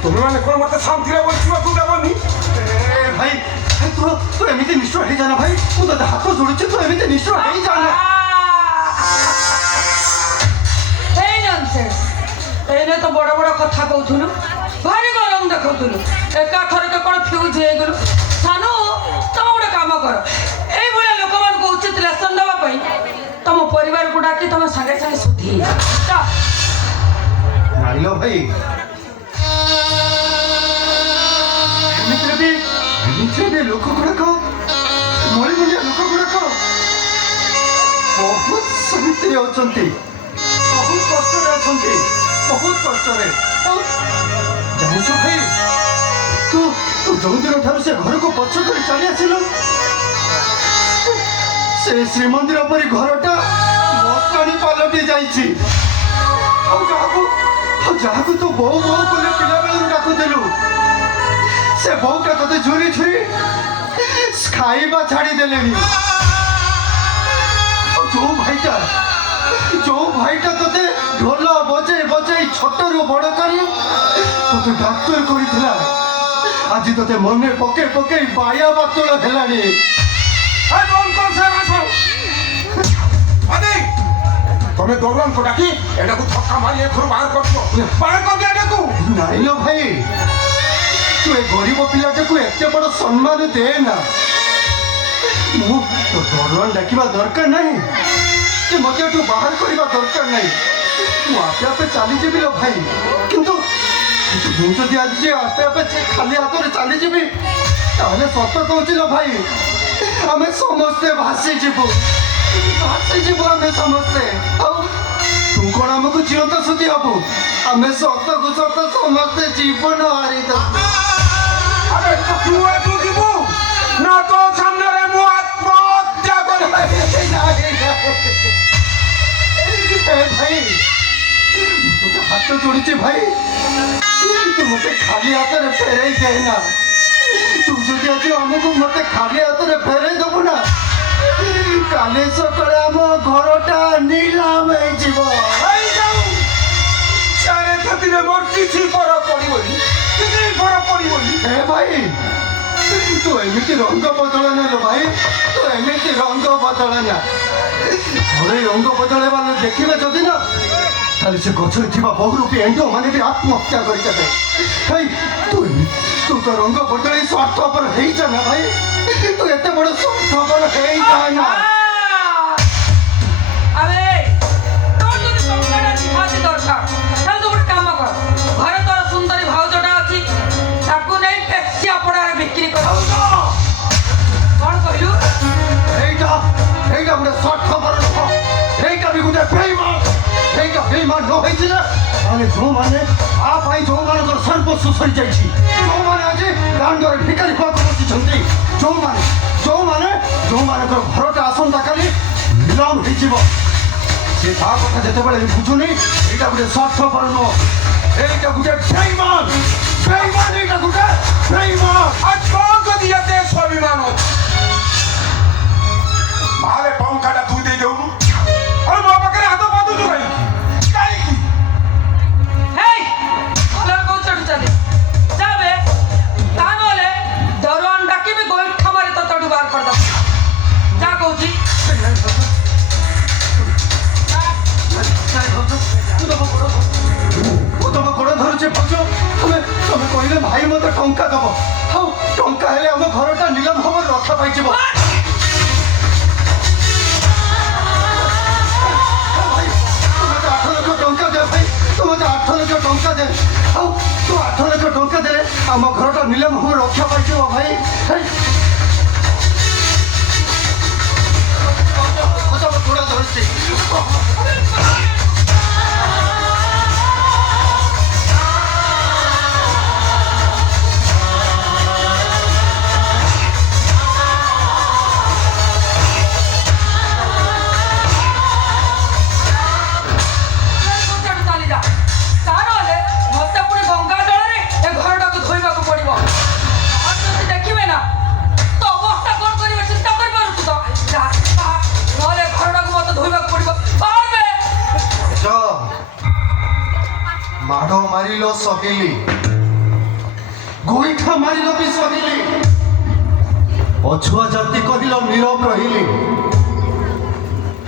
তুমি মানে কোন মতে শান্তিরে বলছি তু দেবনি? ভাই তু এমিতি নিষ্ঠুর হয়ে যা না ভাই, ମୁଁ ତତେ ହାତ ଯୋଡୁଛି, ତୁ ଏମିତି ନିଷ୍ଠୁର ହେଇଯା ନା। এই ননসেন্স, এইনে তো বড় বড় কথা কହୁଥିଲୁ, ଭାରି ଗରମ ଦେଖାଉଥିଲୁ, ଏକାଥରକେ କ'ଣ ଫ୍ୟୁଜ୍ ହେଇଗଲୁ। ସାନୁ ତମେ ଗୋଟେ କାମ କର, ଏଇଭଳିଆ ଲୋକମାନଙ୍କୁ ଉଚିତ ଲେସନ ଦେବା ପାଇଁ ତମ ପରିବାରକୁ ଡାକି ତମେ ସାଙ୍ଗେ ସାଙ୍ଗେ ଶୁଦ୍ଧି ହେଇଯାଅ। ନାଇଲୋ ଭାଇ, ଏମିତିରେ ବି ଲୋକ ଗୁଡାକ, ମଳିମୁଣ୍ଡିଆ ଲୋକ ଗୁଡାକ ବହୁତ ଶାନ୍ତିରେ ଅଛନ୍ତି, ବହୁତ କଷ୍ଟରେ ଅଛନ୍ତି, ବହୁତ କଷ୍ଟରେ। ଜାଣିଛୁ ଭାଇ, ତୁ ଯୋଉଦିନ ଠାରୁ ସେ ଘରକୁ ପଛ କରି ଚାଲି ଆସିଲୁ, ସେ ଶ୍ରୀମନ୍ଦିର ପରି ଘରଟା ମଶାଣି ପାଲଟି ଯାଇଛି। ଆଉ ଯାହାକୁ ତୁ ବୋଉ ବୋଲି ପିଲାବେଳରୁ ଡାକୁଥିଲୁ, ସେ ବୋଉଟା ତତେ ଝୁରି ଖାଇବା ଛାଡ଼ିଦେଲେଣି। ଯୋଉ ଭାଇଟା ତତେ ଢୋଲ ବଜେଇ ଛୋଟରୁ ବଡ଼ କରି ତତେ ଡାକ୍ତର କରିଥିଲା, ଆଜି ତତେ ମନେ ପକେଇ ବାୟା ବାତୁଳ ହେଲାଣି। তুমি দৌড়ান ডাকি এটাকে ধক্কা মারি এখনো বাহার করছো, বাহার করলে এটাকে। নাইলো ভাই, তু এ গরিব পিলাটাকে এতে বড় সম্মান দে না। ମୁଁ ତ ଦରୱାନ ଡାକିବା ଦରକାର ନାହିଁ କି ମୋତେ ଏଠୁ ବାହାର କରିବା ଦରକାର ନାହିଁ, ମୁଁ ଆପେ ଚାଲିଯିବି ଲୋ ଭାଇ। କିନ୍ତୁ ମୁଁ ଯଦି ଆଜି ଆପେ ଖାଲି ହାତରେ ଚାଲିଯିବି, ତାହେଲେ ସତ କହୁଛି ଲୋ ଭାଇ, ଆମେ ସମସ୍ତେ ଭାସିଯିବୁ ଆମେ ସମସ୍ତେ। ଆଉ ତୁ କ'ଣ ଆମକୁ ଜିଅନ୍ତା ସୁଧି ହବୁ? ଆମେ ସତକୁ ସତ ସମସ୍ତେ ଜୀବନ ହାରିଦବୁ। আরে তো তুই এটু দিব না, তো সামনে মু আত্মহত্যা করে। ভাই তোকে হাত जोड़ीचे भाई, तू मते खाली हाथ फेरे जाए ना। तू যদি আজ আমাকে মতে খালি হাতে ফেরে দেবো না, কালি সকালে আম ঘরটা নিলাম হয়েযিব। ସେଥିରେ ମୋର କିଛି ଫରକ ପଡ଼ିବନି, କିଛି ଫରକ ପଡ଼ିବନି। ହେ ଭାଇ, ତୁ ଏମିତି ରଙ୍ଗ ବଦଳନା ଲୋ ଭାଇ, ତୁ ଏମିତି ରଙ୍ଗ ବଦଳନା। ଘରେ ରଙ୍ଗ ବଦଳେଇବା ଦେଖିବେ ଯଦି ନା, ତାହେଲେ ସେ ଗଛରେ ଥିବା ବହୁରୂପୀ ଏଣ୍ଡ ମାନେ ବି ଆତ୍ମହତ୍ୟା କରିଦେବେ। ଭାଇ ତୁ ତ ରଙ୍ଗ ବଦଳେଇ ସ୍ୱାର୍ଥପର ହେଇଯା ନା ଭାଇ, ତୁ ଏତେ ବଡ଼ ସ୍ୱାର୍ଥପର ହେଇଯା ନା। আরে তোর যদি এইটা গোটে স্বার্থপর লোক এইটা ବି গোটে বেইমান এইটা বেইমান ନ ହେଇଥିଲେ ତାହେଲେ ଯେଉଁମାନେ ଆ ପାଇଁ ଯେଉଁମାନଙ୍କର ସର୍ବସ୍ୱ ସରିଯାଇଛି ଯେଉଁମାନେ ଆଜି ଦାଣ୍ଡରେ ଭିକାରୀ ହବାକୁ ବସିଛନ୍ତି ଯେଉଁମାନଙ୍କର ଘରଟା ଆସନ୍ତାକାଲି ନିଲାମ ହେଇଯିବ ସେ ତା କଥା ଯେତେବେଳେ ବୁଝୁନି ଏଇଟା ଗୋଟେ ସ୍ୱାର୍ଥପର ନୁହଁ এইটা গোটে বেইমান এইটা গোটে বেইমান আজ কোন যদি এতে স্বাভিমান আছে ভালে টঙ্কাটা তুই দিয়ে দেউনু আর ମୋ ପାଖରେ ହାତ ବାନ୍ଧୁଛୁ କାହିଁକି হেই তোরা কোন চড়ু চলে যাবে তা নলে দরওয়ান ডাকিবি গোইঠা মারি তো তড়ু বার করে দাও যা কইছি ତମ ଗୋଡ଼ ଧରୁଛେ ଭାଉଜ ତମେ କହିଲେ ଭାଇ ମତେ ଟଙ୍କା ଦବ ଆଉ ଟଙ୍କା ହେଲେ ଆମ ଘରଟା ନିଲାମ ହବ ରକ୍ଷା ପାଇଯିବ ତମେ 8 ଲକ୍ଷ ଟଙ୍କା ଦେ ଭାଇ ତମେ 8 ଲକ୍ଷ ଟଙ୍କା ଦେ ଆଉ ତୁ 8 ଲକ୍ଷ ଟଙ୍କା ଦେଲେ ଆମ ଘରଟା ନିଲାମ ହବ ରକ୍ଷା ପାଇଯିବ ଭାଇ ତମ ଗୋଡ଼ ଧରୁଛି ମାଡ଼ ମାରିଲ ସହିଲି ଗୋଇଠା ମାରିଲ ବି ସହିଲି ପଛୁଆ ଜାତି କହିଲ ନୀରବ ରହିଲି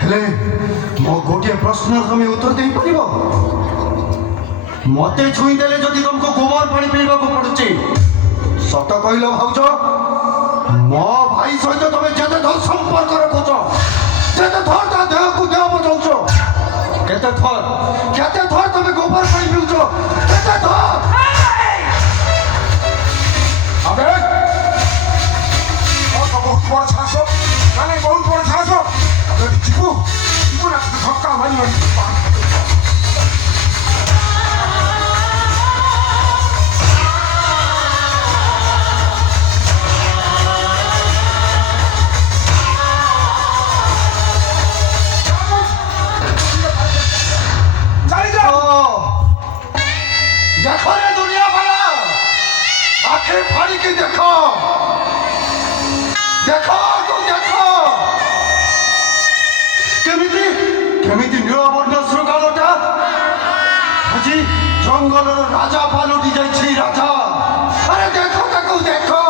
ହେଲେ ମୋ ଗୋଟିଏ ପ୍ରଶ୍ନର ତମେ ଉତ୍ତର ଦେଇପାରିବ ମତେ ଛୁଇଁ ଦେଲେ ଯଦି ତମକୁ ଗୋବର ପାଣି ପିଇବାକୁ ପଡୁଛି ସତ କହିଲ ଭାଉଜ ମୋ ଭାଇ ସହିତ ତମେ ଯେତେ ଧର ସମ୍ପର୍କ ରଖୁଛ ଯେତେ ଧର ତା ଦେହକୁ ଦେହ ବଜାଉଛ କେତେ ଥର ତମେ ଗୋବର ପାଣି ପିଉଛ କେତେ ଥର আবে বহুত বড় সাহস মানে বহুত বড় সাহস আবে চিকু না ধক্কা মারি দেখো রে দুনিয়া বালা আখে ফাড়িকে দেখো দেখো তো দেখো কেমিতি নীলবর্ণ শৃঙ্খলটা আজি জঙ্গলর রাজা পালটি যাইছি রাজা আরে দেখো তাকে দেখো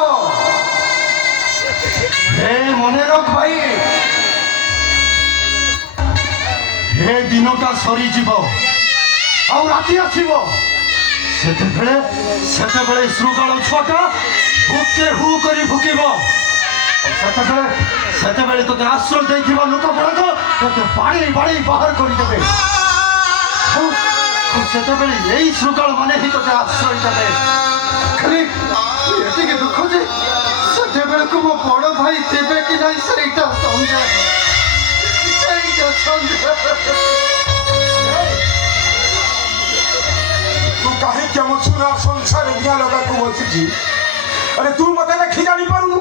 হে মনে রাখ ভাই হে দিনটা সরিଯିବ ଆଉ ରାତି ଆସିବ ସେତେବେଳେ ଶୃଗାଳ ଛୁଆଟା ହୁକେ ହୁ କରି ଭୁକିବ ସେତେବେଳେ ତୋତେ ଆଶ୍ରୟ ଦେଇଥିବା ଲୋକ ଗୁଡ଼ାକ ତୋତେ ବାଡ଼େଇ ବାହାର କରିଦେବେ ସେତେବେଳେ ଏଇ ଶୃଗାଳ ମାନେ ହିଁ ତୋତେ ଆଶ୍ରୟ ଦେବେ ଖାଲି ଏତିକି ଦୁଃଖ ଯେ ସେତେବେଳକୁ ମୋ ବଡ଼ ଭାଇ ଦେବେ କି ନାହିଁ ସେଇଟା ସନ୍ଦେହ तू कहीं क्या सुना संसार दिया लगा तू बसी अरे तू मत देखी जानी पारू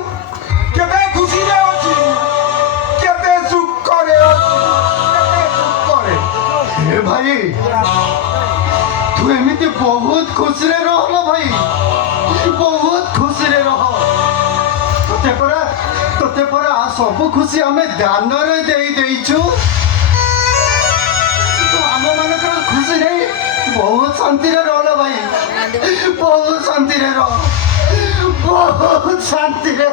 केते खुशी रे अछि केते सुख करे हे भाई तू एमिति बहुत खुशी रे रहलो भाई बहुत खुशी रे रह तोते पर आ सब खुशी हमें दान रे देइछु तो हम मानकर खुशी नहीं बहुत शांति रे रहलो भाई बहुत शांति रे रह बहुत शांति रे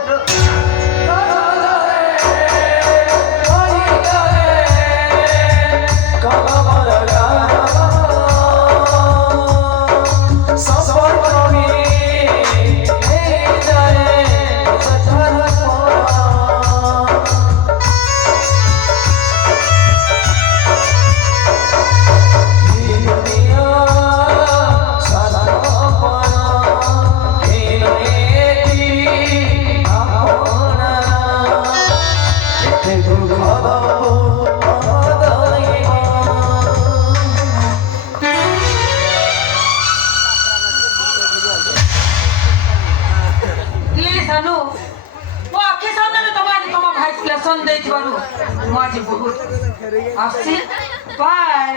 ସାନୁ ମୋ ଆଖି ସାମ୍ନାରେ ତମେ ଆଜି ତମ ଭାଇକୁ ଲେସନ ଦେଇଥିବାରୁ ମୁଁ ଆଜି ବହୁତ ଆସି ବାଏ।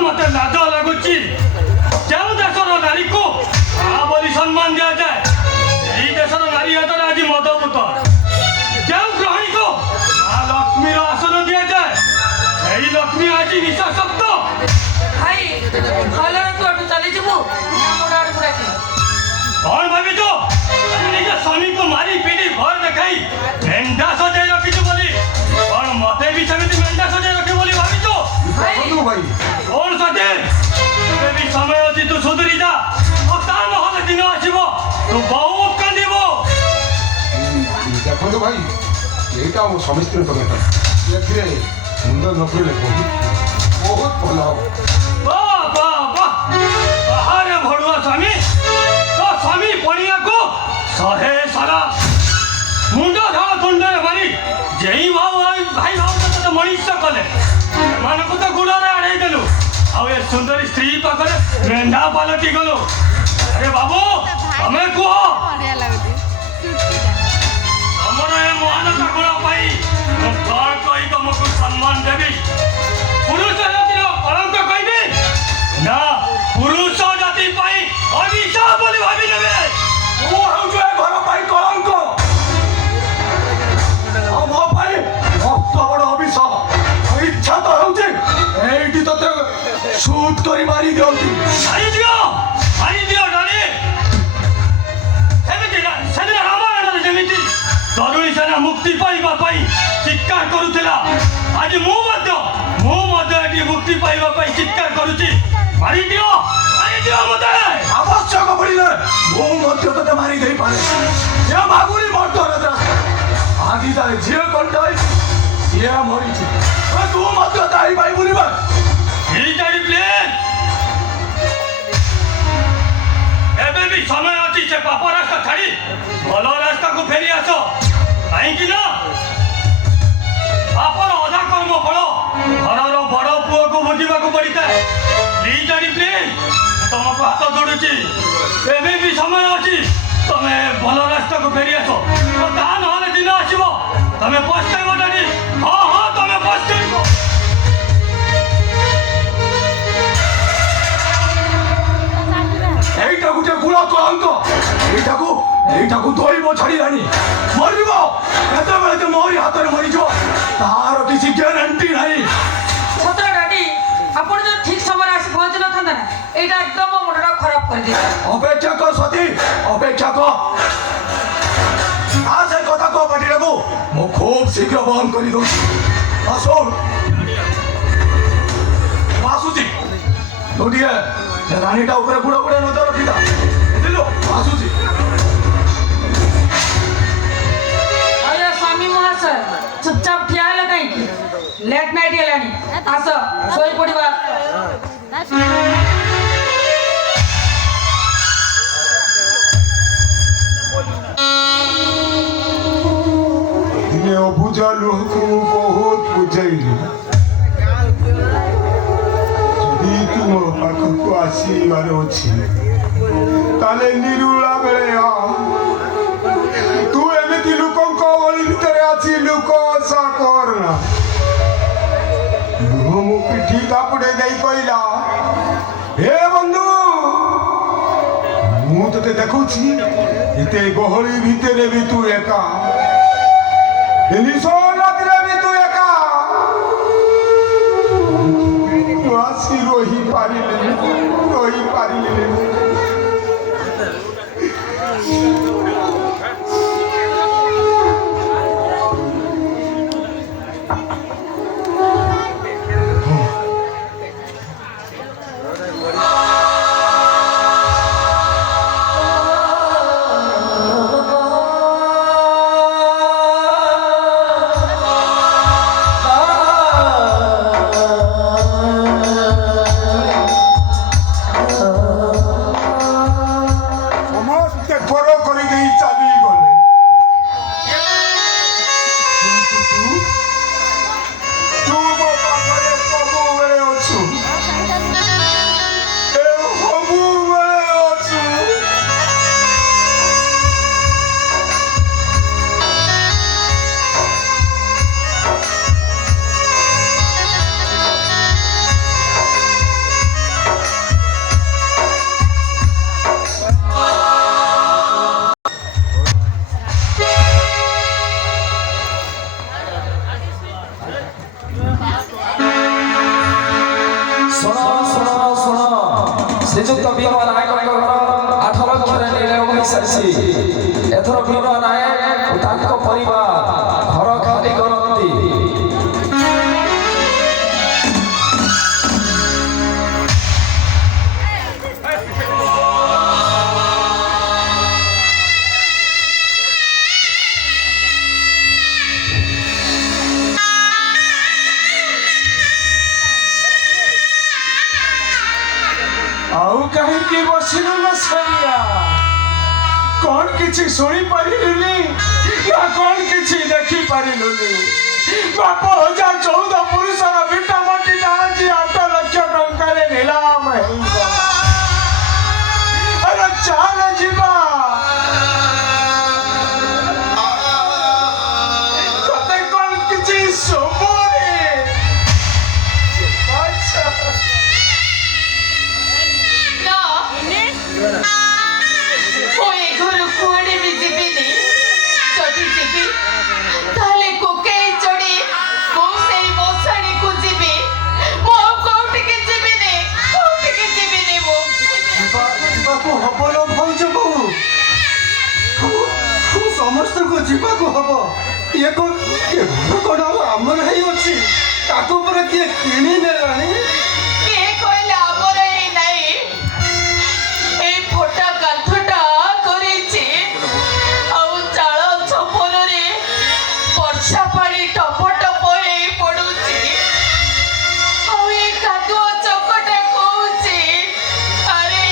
मत लाज लगुच जो देशर नारी को बोली सम्मान दि जाए देशर नारी हाथ में आज मदभूत जो ग्रहणी को लक्ष्मी आसन दि जाए यही लक्ष्मी आज निशाशक्त भाई भले तू अटू चली जीवु कौन भाभी तो निज स्वामी को मारी पीटी भय देखाई मेंढा सजाई रखी बोली कौन मत भी सेमती मेंढा सजाई रखी बोली भाभी तो भाई कौन सत्य भी समय अच्छी तू सुधरी जा और ता नहले दिन आसीबो तू बहुत कांदिबो देखो भाई এইটা আমার সমস্ত কথা এথিরে মুন্ড ন পড়লে বহুত ভালো হবে वाह वाह वाह बाहर भड़ुआ स्वामी तो स्वामी पड़िया को सहे सारा मुंडा झाड़ तुंडे मारी जई भाई भाव तो मनीष कले मान को तो गुड़ा रे आड़े देलु आ ए सुंदरी स्त्री पाखरे मेंढा पालटी गलो अरे बाबू हमें को हमर ए महान ठाकुर भाई हम कौन कोई तुमको सम्मान देबी पुरुष जातिर कलंक कहबी ना पुरुष जाति पाई अभिशाप बोली भाबी नेबे तू हउछ ए घर पाई कलंक हम पाई भक्त बड़ अभिशाप इच्छा तो हउछ एठी तते शूट करी मारी देउती मारी दियो डाली एमिति सेदिन रामायण जेमिति तरुणी सेना मुक्ति पाइबा पाई चित्कार करुथिला आज मु मध्य एटी मुक्ति पाइबा पाई चित्कार करुची मारी दियो मते आवश्यक पड़िले मु मध्य तते मारी देई पारे जे मागुरी मर्द राजा आदि तारे जे कंटाई ये मरी छी तू मध्य ताई भाई बोलिबा ही जारी प्लेन एबे भी समय अछि से पाप रास्ता छाड़ी भलो रास्ता को फेरी आसो काई कि ना आपन अधा कर्म फल घरर बड़ पुओ को भोगिबा को पड़िता ही जारी प्लेन तुमको हाथ जोड़ुची एबे भी समय अछि तमे भलो रास्ता को फेरी आसो तो ता नहले दिन आसीबो तमे पछताइबो डाडी हां हां तमे पछताइबो এইটা গুটে গুড়া কলঙ্ক এইটাকু দইব ছাড়িলানি মরিব কেতবেলে তো মোরি হাতরে মরিছ তার কিছু গ্যারান্টি নাই সতরা ডাডি আপন যদি ঠিক সময় আসি পৌঁছ না থান্তা না এইটা একদম মো মুন্ডটা খারাপ করে দিছে অপেক্ষা কর সতী অপেক্ষা কর আজ এই কথা কো পাটিরাকু মো খুব শীঘ্র বহন করি দউছি আসুন আসুছি তোটিয়ে রানীটা উপরে গুড়া গুড়া নজর রখিতা বুঝিলো আসুছি अरे स्वामी महाशय चुपचाप ठिया हेले कहीं लेट नाइट हेलानी आस सोई पड़िबा ଦିନେ ଅବୁଝ ଲୁହକୁ ମୁଁ ବହୁତ ବୁଝେଇଲି ଯଦି ତୁମ ପାଖକୁ ଆସିବାର ଅଛି ତାହେଲେ ନିରୁଳା ବେଳେ ତୁ ଏମିତି ଲୋକଙ୍କ ଅଳି ଭିତରେ ଆସି ଲୋକ ଆଶା କରନା। ଲୁହ ମୋ ପିଠି ତାପଟେ ଦେଇ କହିଲା ହେ ବନ୍ଧୁ ମୁଁ ତତେ ଦେଖୁଛି ଏତେ ଗହଳି ଭିତରେ ବି ତୁ ଏକା ରାତିରେ ବି ତୁ ଏକା ଆସି ରହିପାରିଲି। ଶ୍ରୀଯୁକ୍ତ ଭୀମ ନାୟକଙ୍କ ଘର 8 ଲକ୍ଷରେ ନିର୍ଣ୍ଣୟ ହୋଇସାରିଛି। ଏଥର ଭୀମ ନାୟକ ଓ ତାଙ୍କ ପରିବାର ଘର ଖାଲି କରନ୍ତି। ଆଉ କାହିଁକି ବସିଲୁ ନା ସାରିଆ? କଣ କିଛି ଶୁଣି ପାରିଲୁନି ନା କଣ କିଛି ଦେଖି ପାରିଲୁନି? ବାପ ହଜା 14 ପୁରୁଷର ବିଟା ମାଟିଟା ଆଜି 8 ଲକ୍ଷ ଟଙ୍କାରେ ନିଲାମ ହେଇଗଲା। ଆରେ ଚାଲ ଯିବା। ତତେ କଣ କିଛି ଶୁଭୁନି? ଆଚ୍ଛା ମୁଁ ଏ ଘରୁ କୁଆଡ଼େ ବି ଯିବିନି। ଯଦି ଯିବି ତାହେଲେ କୋକେଇ ଚଢ଼ି ମୁଁ ସେଇ ମଶାଣିକୁ ଯିବି। ମୁଁ ଆଉ କୋଉଠିକି ଯିବିନି ମୁଁ। ଯିବାକୁ ହବ ଲୋ ଭାଉଜ ବୋହୂ। ସମସ୍ତଙ୍କୁ ଯିବାକୁ ହବ। ଏ ଘର କଣ ଆଉ ଆମର ହେଇଅଛି? ତାକୁ ପରେ କିଏ କିଣି ନେଲାଣି? କିଏ କହିଲେ ଆମର ଏଇ ନାହିଁ? ଏଇ ଫୋଟା କାନ୍ଥଟା କରିଛି ଆଉ ଚାଳ ଛପରରେ ବର୍ଷା ପାଣି ଟପ ଟପ ହେଇ ପଡୁଛି। ଆଉ ଏ କାଦୁଅ ଚକଟା କହୁଛି ଆରେ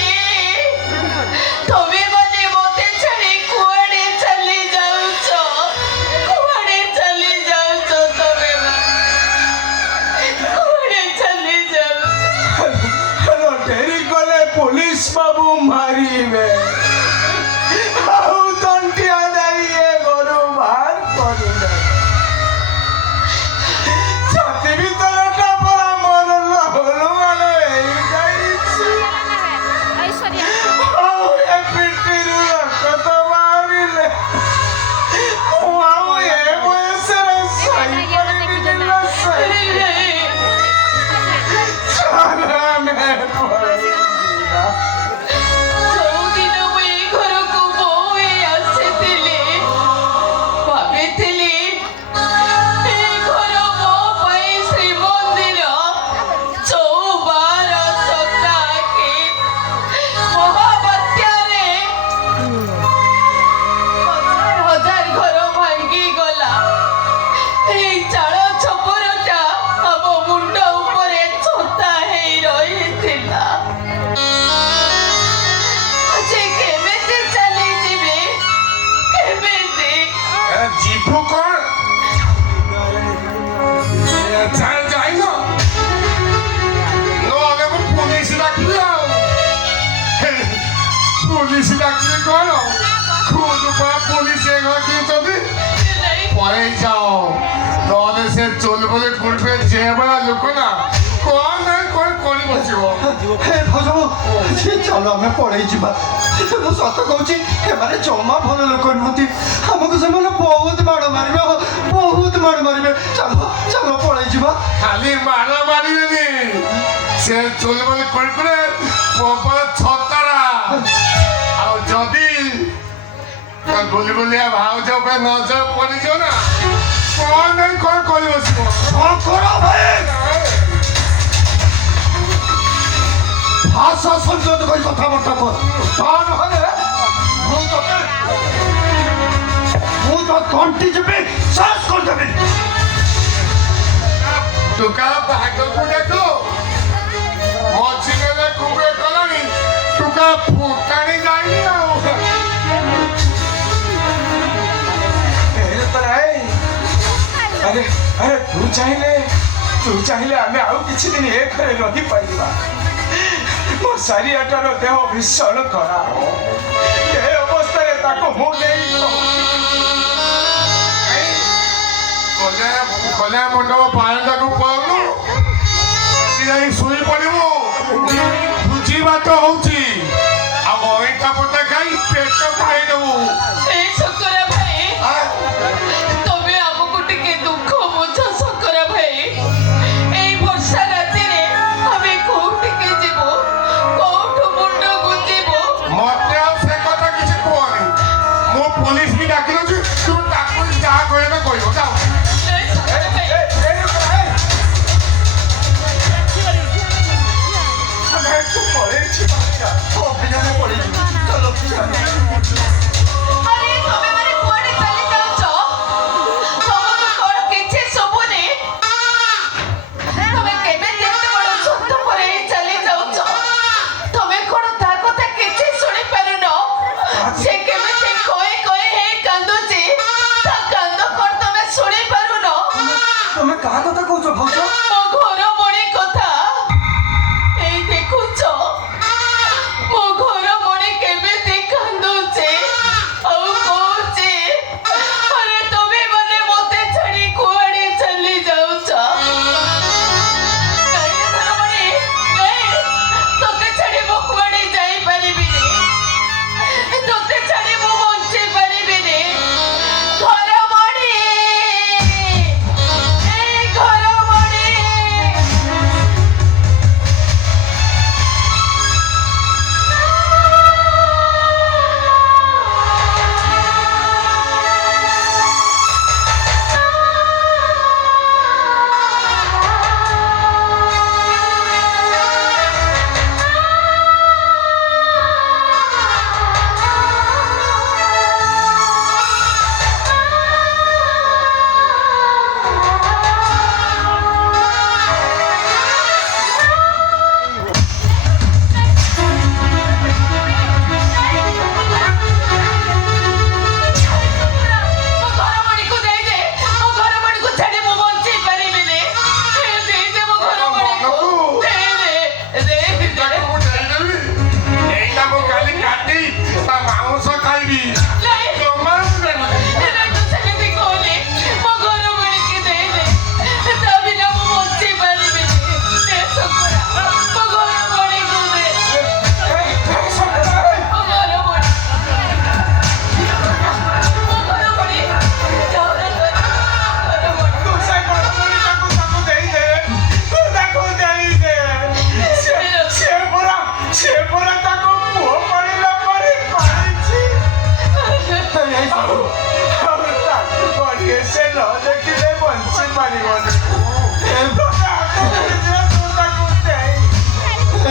ତମେ ମାନେ ମତେ ଛାଡ଼ି କୁଆଡ଼େ ଚାଲି ଯାଉଛ? କୁଆଡ଼େ ଚାଲି ଯାଉଛ ତମେ? କୁଆଡ଼େ ଚାଲି ଯାଉଛ? हेलो डेरी कले पुलिस बाबू मारिबे आउ तंटिया दाइए गरु बाहर करिबे। ବଞ୍ଚାଅ ନହେଲେ ସେ ଚୋଲ ବୋଲି କୁଣିବେ ଯେ ଭଳିଆ ଲୋକ ନା କଣ ନାଇଁ କଣ କରି ବସିବ ହେ ଭାଉଜ ଚାଲ ଆମେ ପଳେଇ ଯିବା ମୁଁ ସତ କହୁଛି ଏମାନେ ଜମା ଭଲ ଲୋକ ନୁହନ୍ତି ଆମକୁ ସେମାନେ ବହୁତ ମାଡ଼ ମାରିବେ ବହୁତ ମାଡ଼ ମାରିବେ ଚାଲ ଚାଲ ପଳେଇ ଯିବା ଖାଲି ମାର ମାରିବେନି ସେ ଚୋଲ ବୋଲି କୁଣିବେ ପ୍ରବଳ ଛତରା ଆଉ ଯଦି ଗୁଲି ଗୁଲିଆ ଭାଉଜ ଉପରେ ନଜର ପଡ଼ିଯିବ ନା କଣ ନାଇଁ କଣ କରି ବସିବ ଭାଷା ସଂଯୋଗ କରି କଥାବାର୍ତ୍ତା କର ତା ନହେଲେ ମୁଁ ତ ତଣ୍ଟି ଯିବି ଶେଷ କରିଦେବି ଟୁକା ଭାଗକୁ ଦେଖ ମଝିରେ କୁବେ କଲାଣି ଟୁକା ଫୁଟାଣି ଯାଇନି ଆଉ अरे अरे तू चाहिले आमे आउ किछि दिन एक घरे रही पाइबा मोर सारियाटार देह भीषण खराब ए अवस्था रे ताको मु नेई କଲ୍ୟାଣ ମଣ୍ଡପ ପାଳଟାକୁ ପଳୁ ଯାଇ ଶୋଇ ପଡ଼ିବୁ ଭୋଜି ଭାତ ହଉଛି ଆଉ ଅଇଁଠା ପଟା ଖାଇ ପେଟ ଖାଇଦେବୁ ଏ ଶଙ୍କରା ଭାଇ ତମେ ଆମକୁ ଟିକେ ଦୁଃଖ ବୁଝ ଶଙ୍କରା ଭାଇ ଏଇ ବର୍ଷା ରାତିରେ ଆମେ କୋଉଠିକି ଯିବୁ କୋଉଠୁ ମୁଣ୍ଡ ଗୁଞ୍ଜିବୁ ମତେ ଆଉ ସେ କଥା କିଛି କୁହନି ମୁଁ ପୋଲିସ ବି ଡାକିଦେଉଛି ତୁ ତାକୁ ଯାହା କହିବେ କହିବ ଯାଉ ଏ ଶଙ୍କରା ଭାଇ ଅଭିଯାନରେ ପଳେଇ ଯିବି ଚାଲ ଆରେ ତମେ ମାନେ କୁଆଡେ ଚାଲି ଯାଉଛ ତମକୁ କଣ କିଛି ଶୁଭୁନି ତମେ କେମିତି ଏତେ ବଡ଼ ସତ ପରେ ଚାଲି ଯାଉଛ ତମେ କଣ ତା କଥା କିଛି ଶୁଣି ପାରୁନ ସେ କେମିତି କଏ ହେଇ କାନ୍ଦୁଛି ତା କାନ୍ଦ କଣ ତମେ ଶୁଣି ପାରୁନ ତମେ କାହା କଥା କହୁଛ ଭାଉଜ ମୋ ଘର ମଣି କଥା ଏଇ ଦେଖୁଛ ମୋ ଘର ମଣି କେମିତି କାନ୍ଦୁଛି ଆଉ କହୁଛି ଆରେ ତମେ ମାନେ ମତେ ଛାଡି କୁଆଡେ ଚାଲି ଯାଉଛ କାହିଁ ଘର ମଣି ତତେ ଛାଡି ମୁଁ କୁଆଡେ ଯାଇପାରିବିନି ତତେ ଛାଡି ମୁଁ ବଞ୍ଚି ପାରିବିନି ଘର ମଣି এই ঘর মনে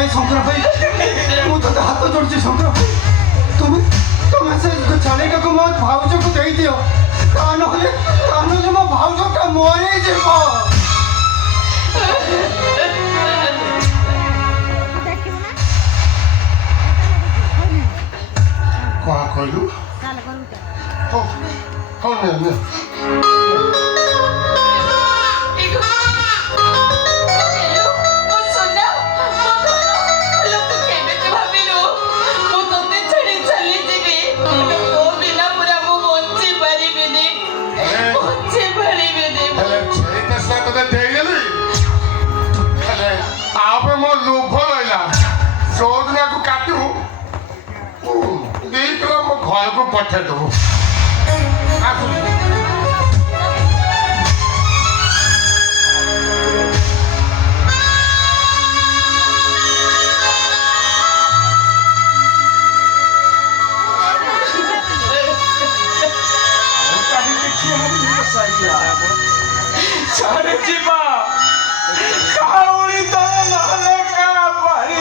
ଶଙ୍କର ଭାଇ ମୁଁ ତତେ ହାତ ଯୋଡୁଛି ଶଙ୍କର ଭାଇ ତମେ ସେ ଚାଳିକାକୁ ମୋ ଭାଉଜକୁ ଦେଇଦିଅ ତା ନହେଲେ ମୋ ଭାଉଜଟା ମରିଯିବ କ'ଣ କହିଲୁ ହଉ ନେ ବଞ୍ଚି ପାରିବିନି ବଞ୍ଚି ପାରିବିନି ପଠେଇ ଦେବୁ ଛାଡି ଯିବା କାଉଳି ତଳ ନହେଲେ କା ପାରି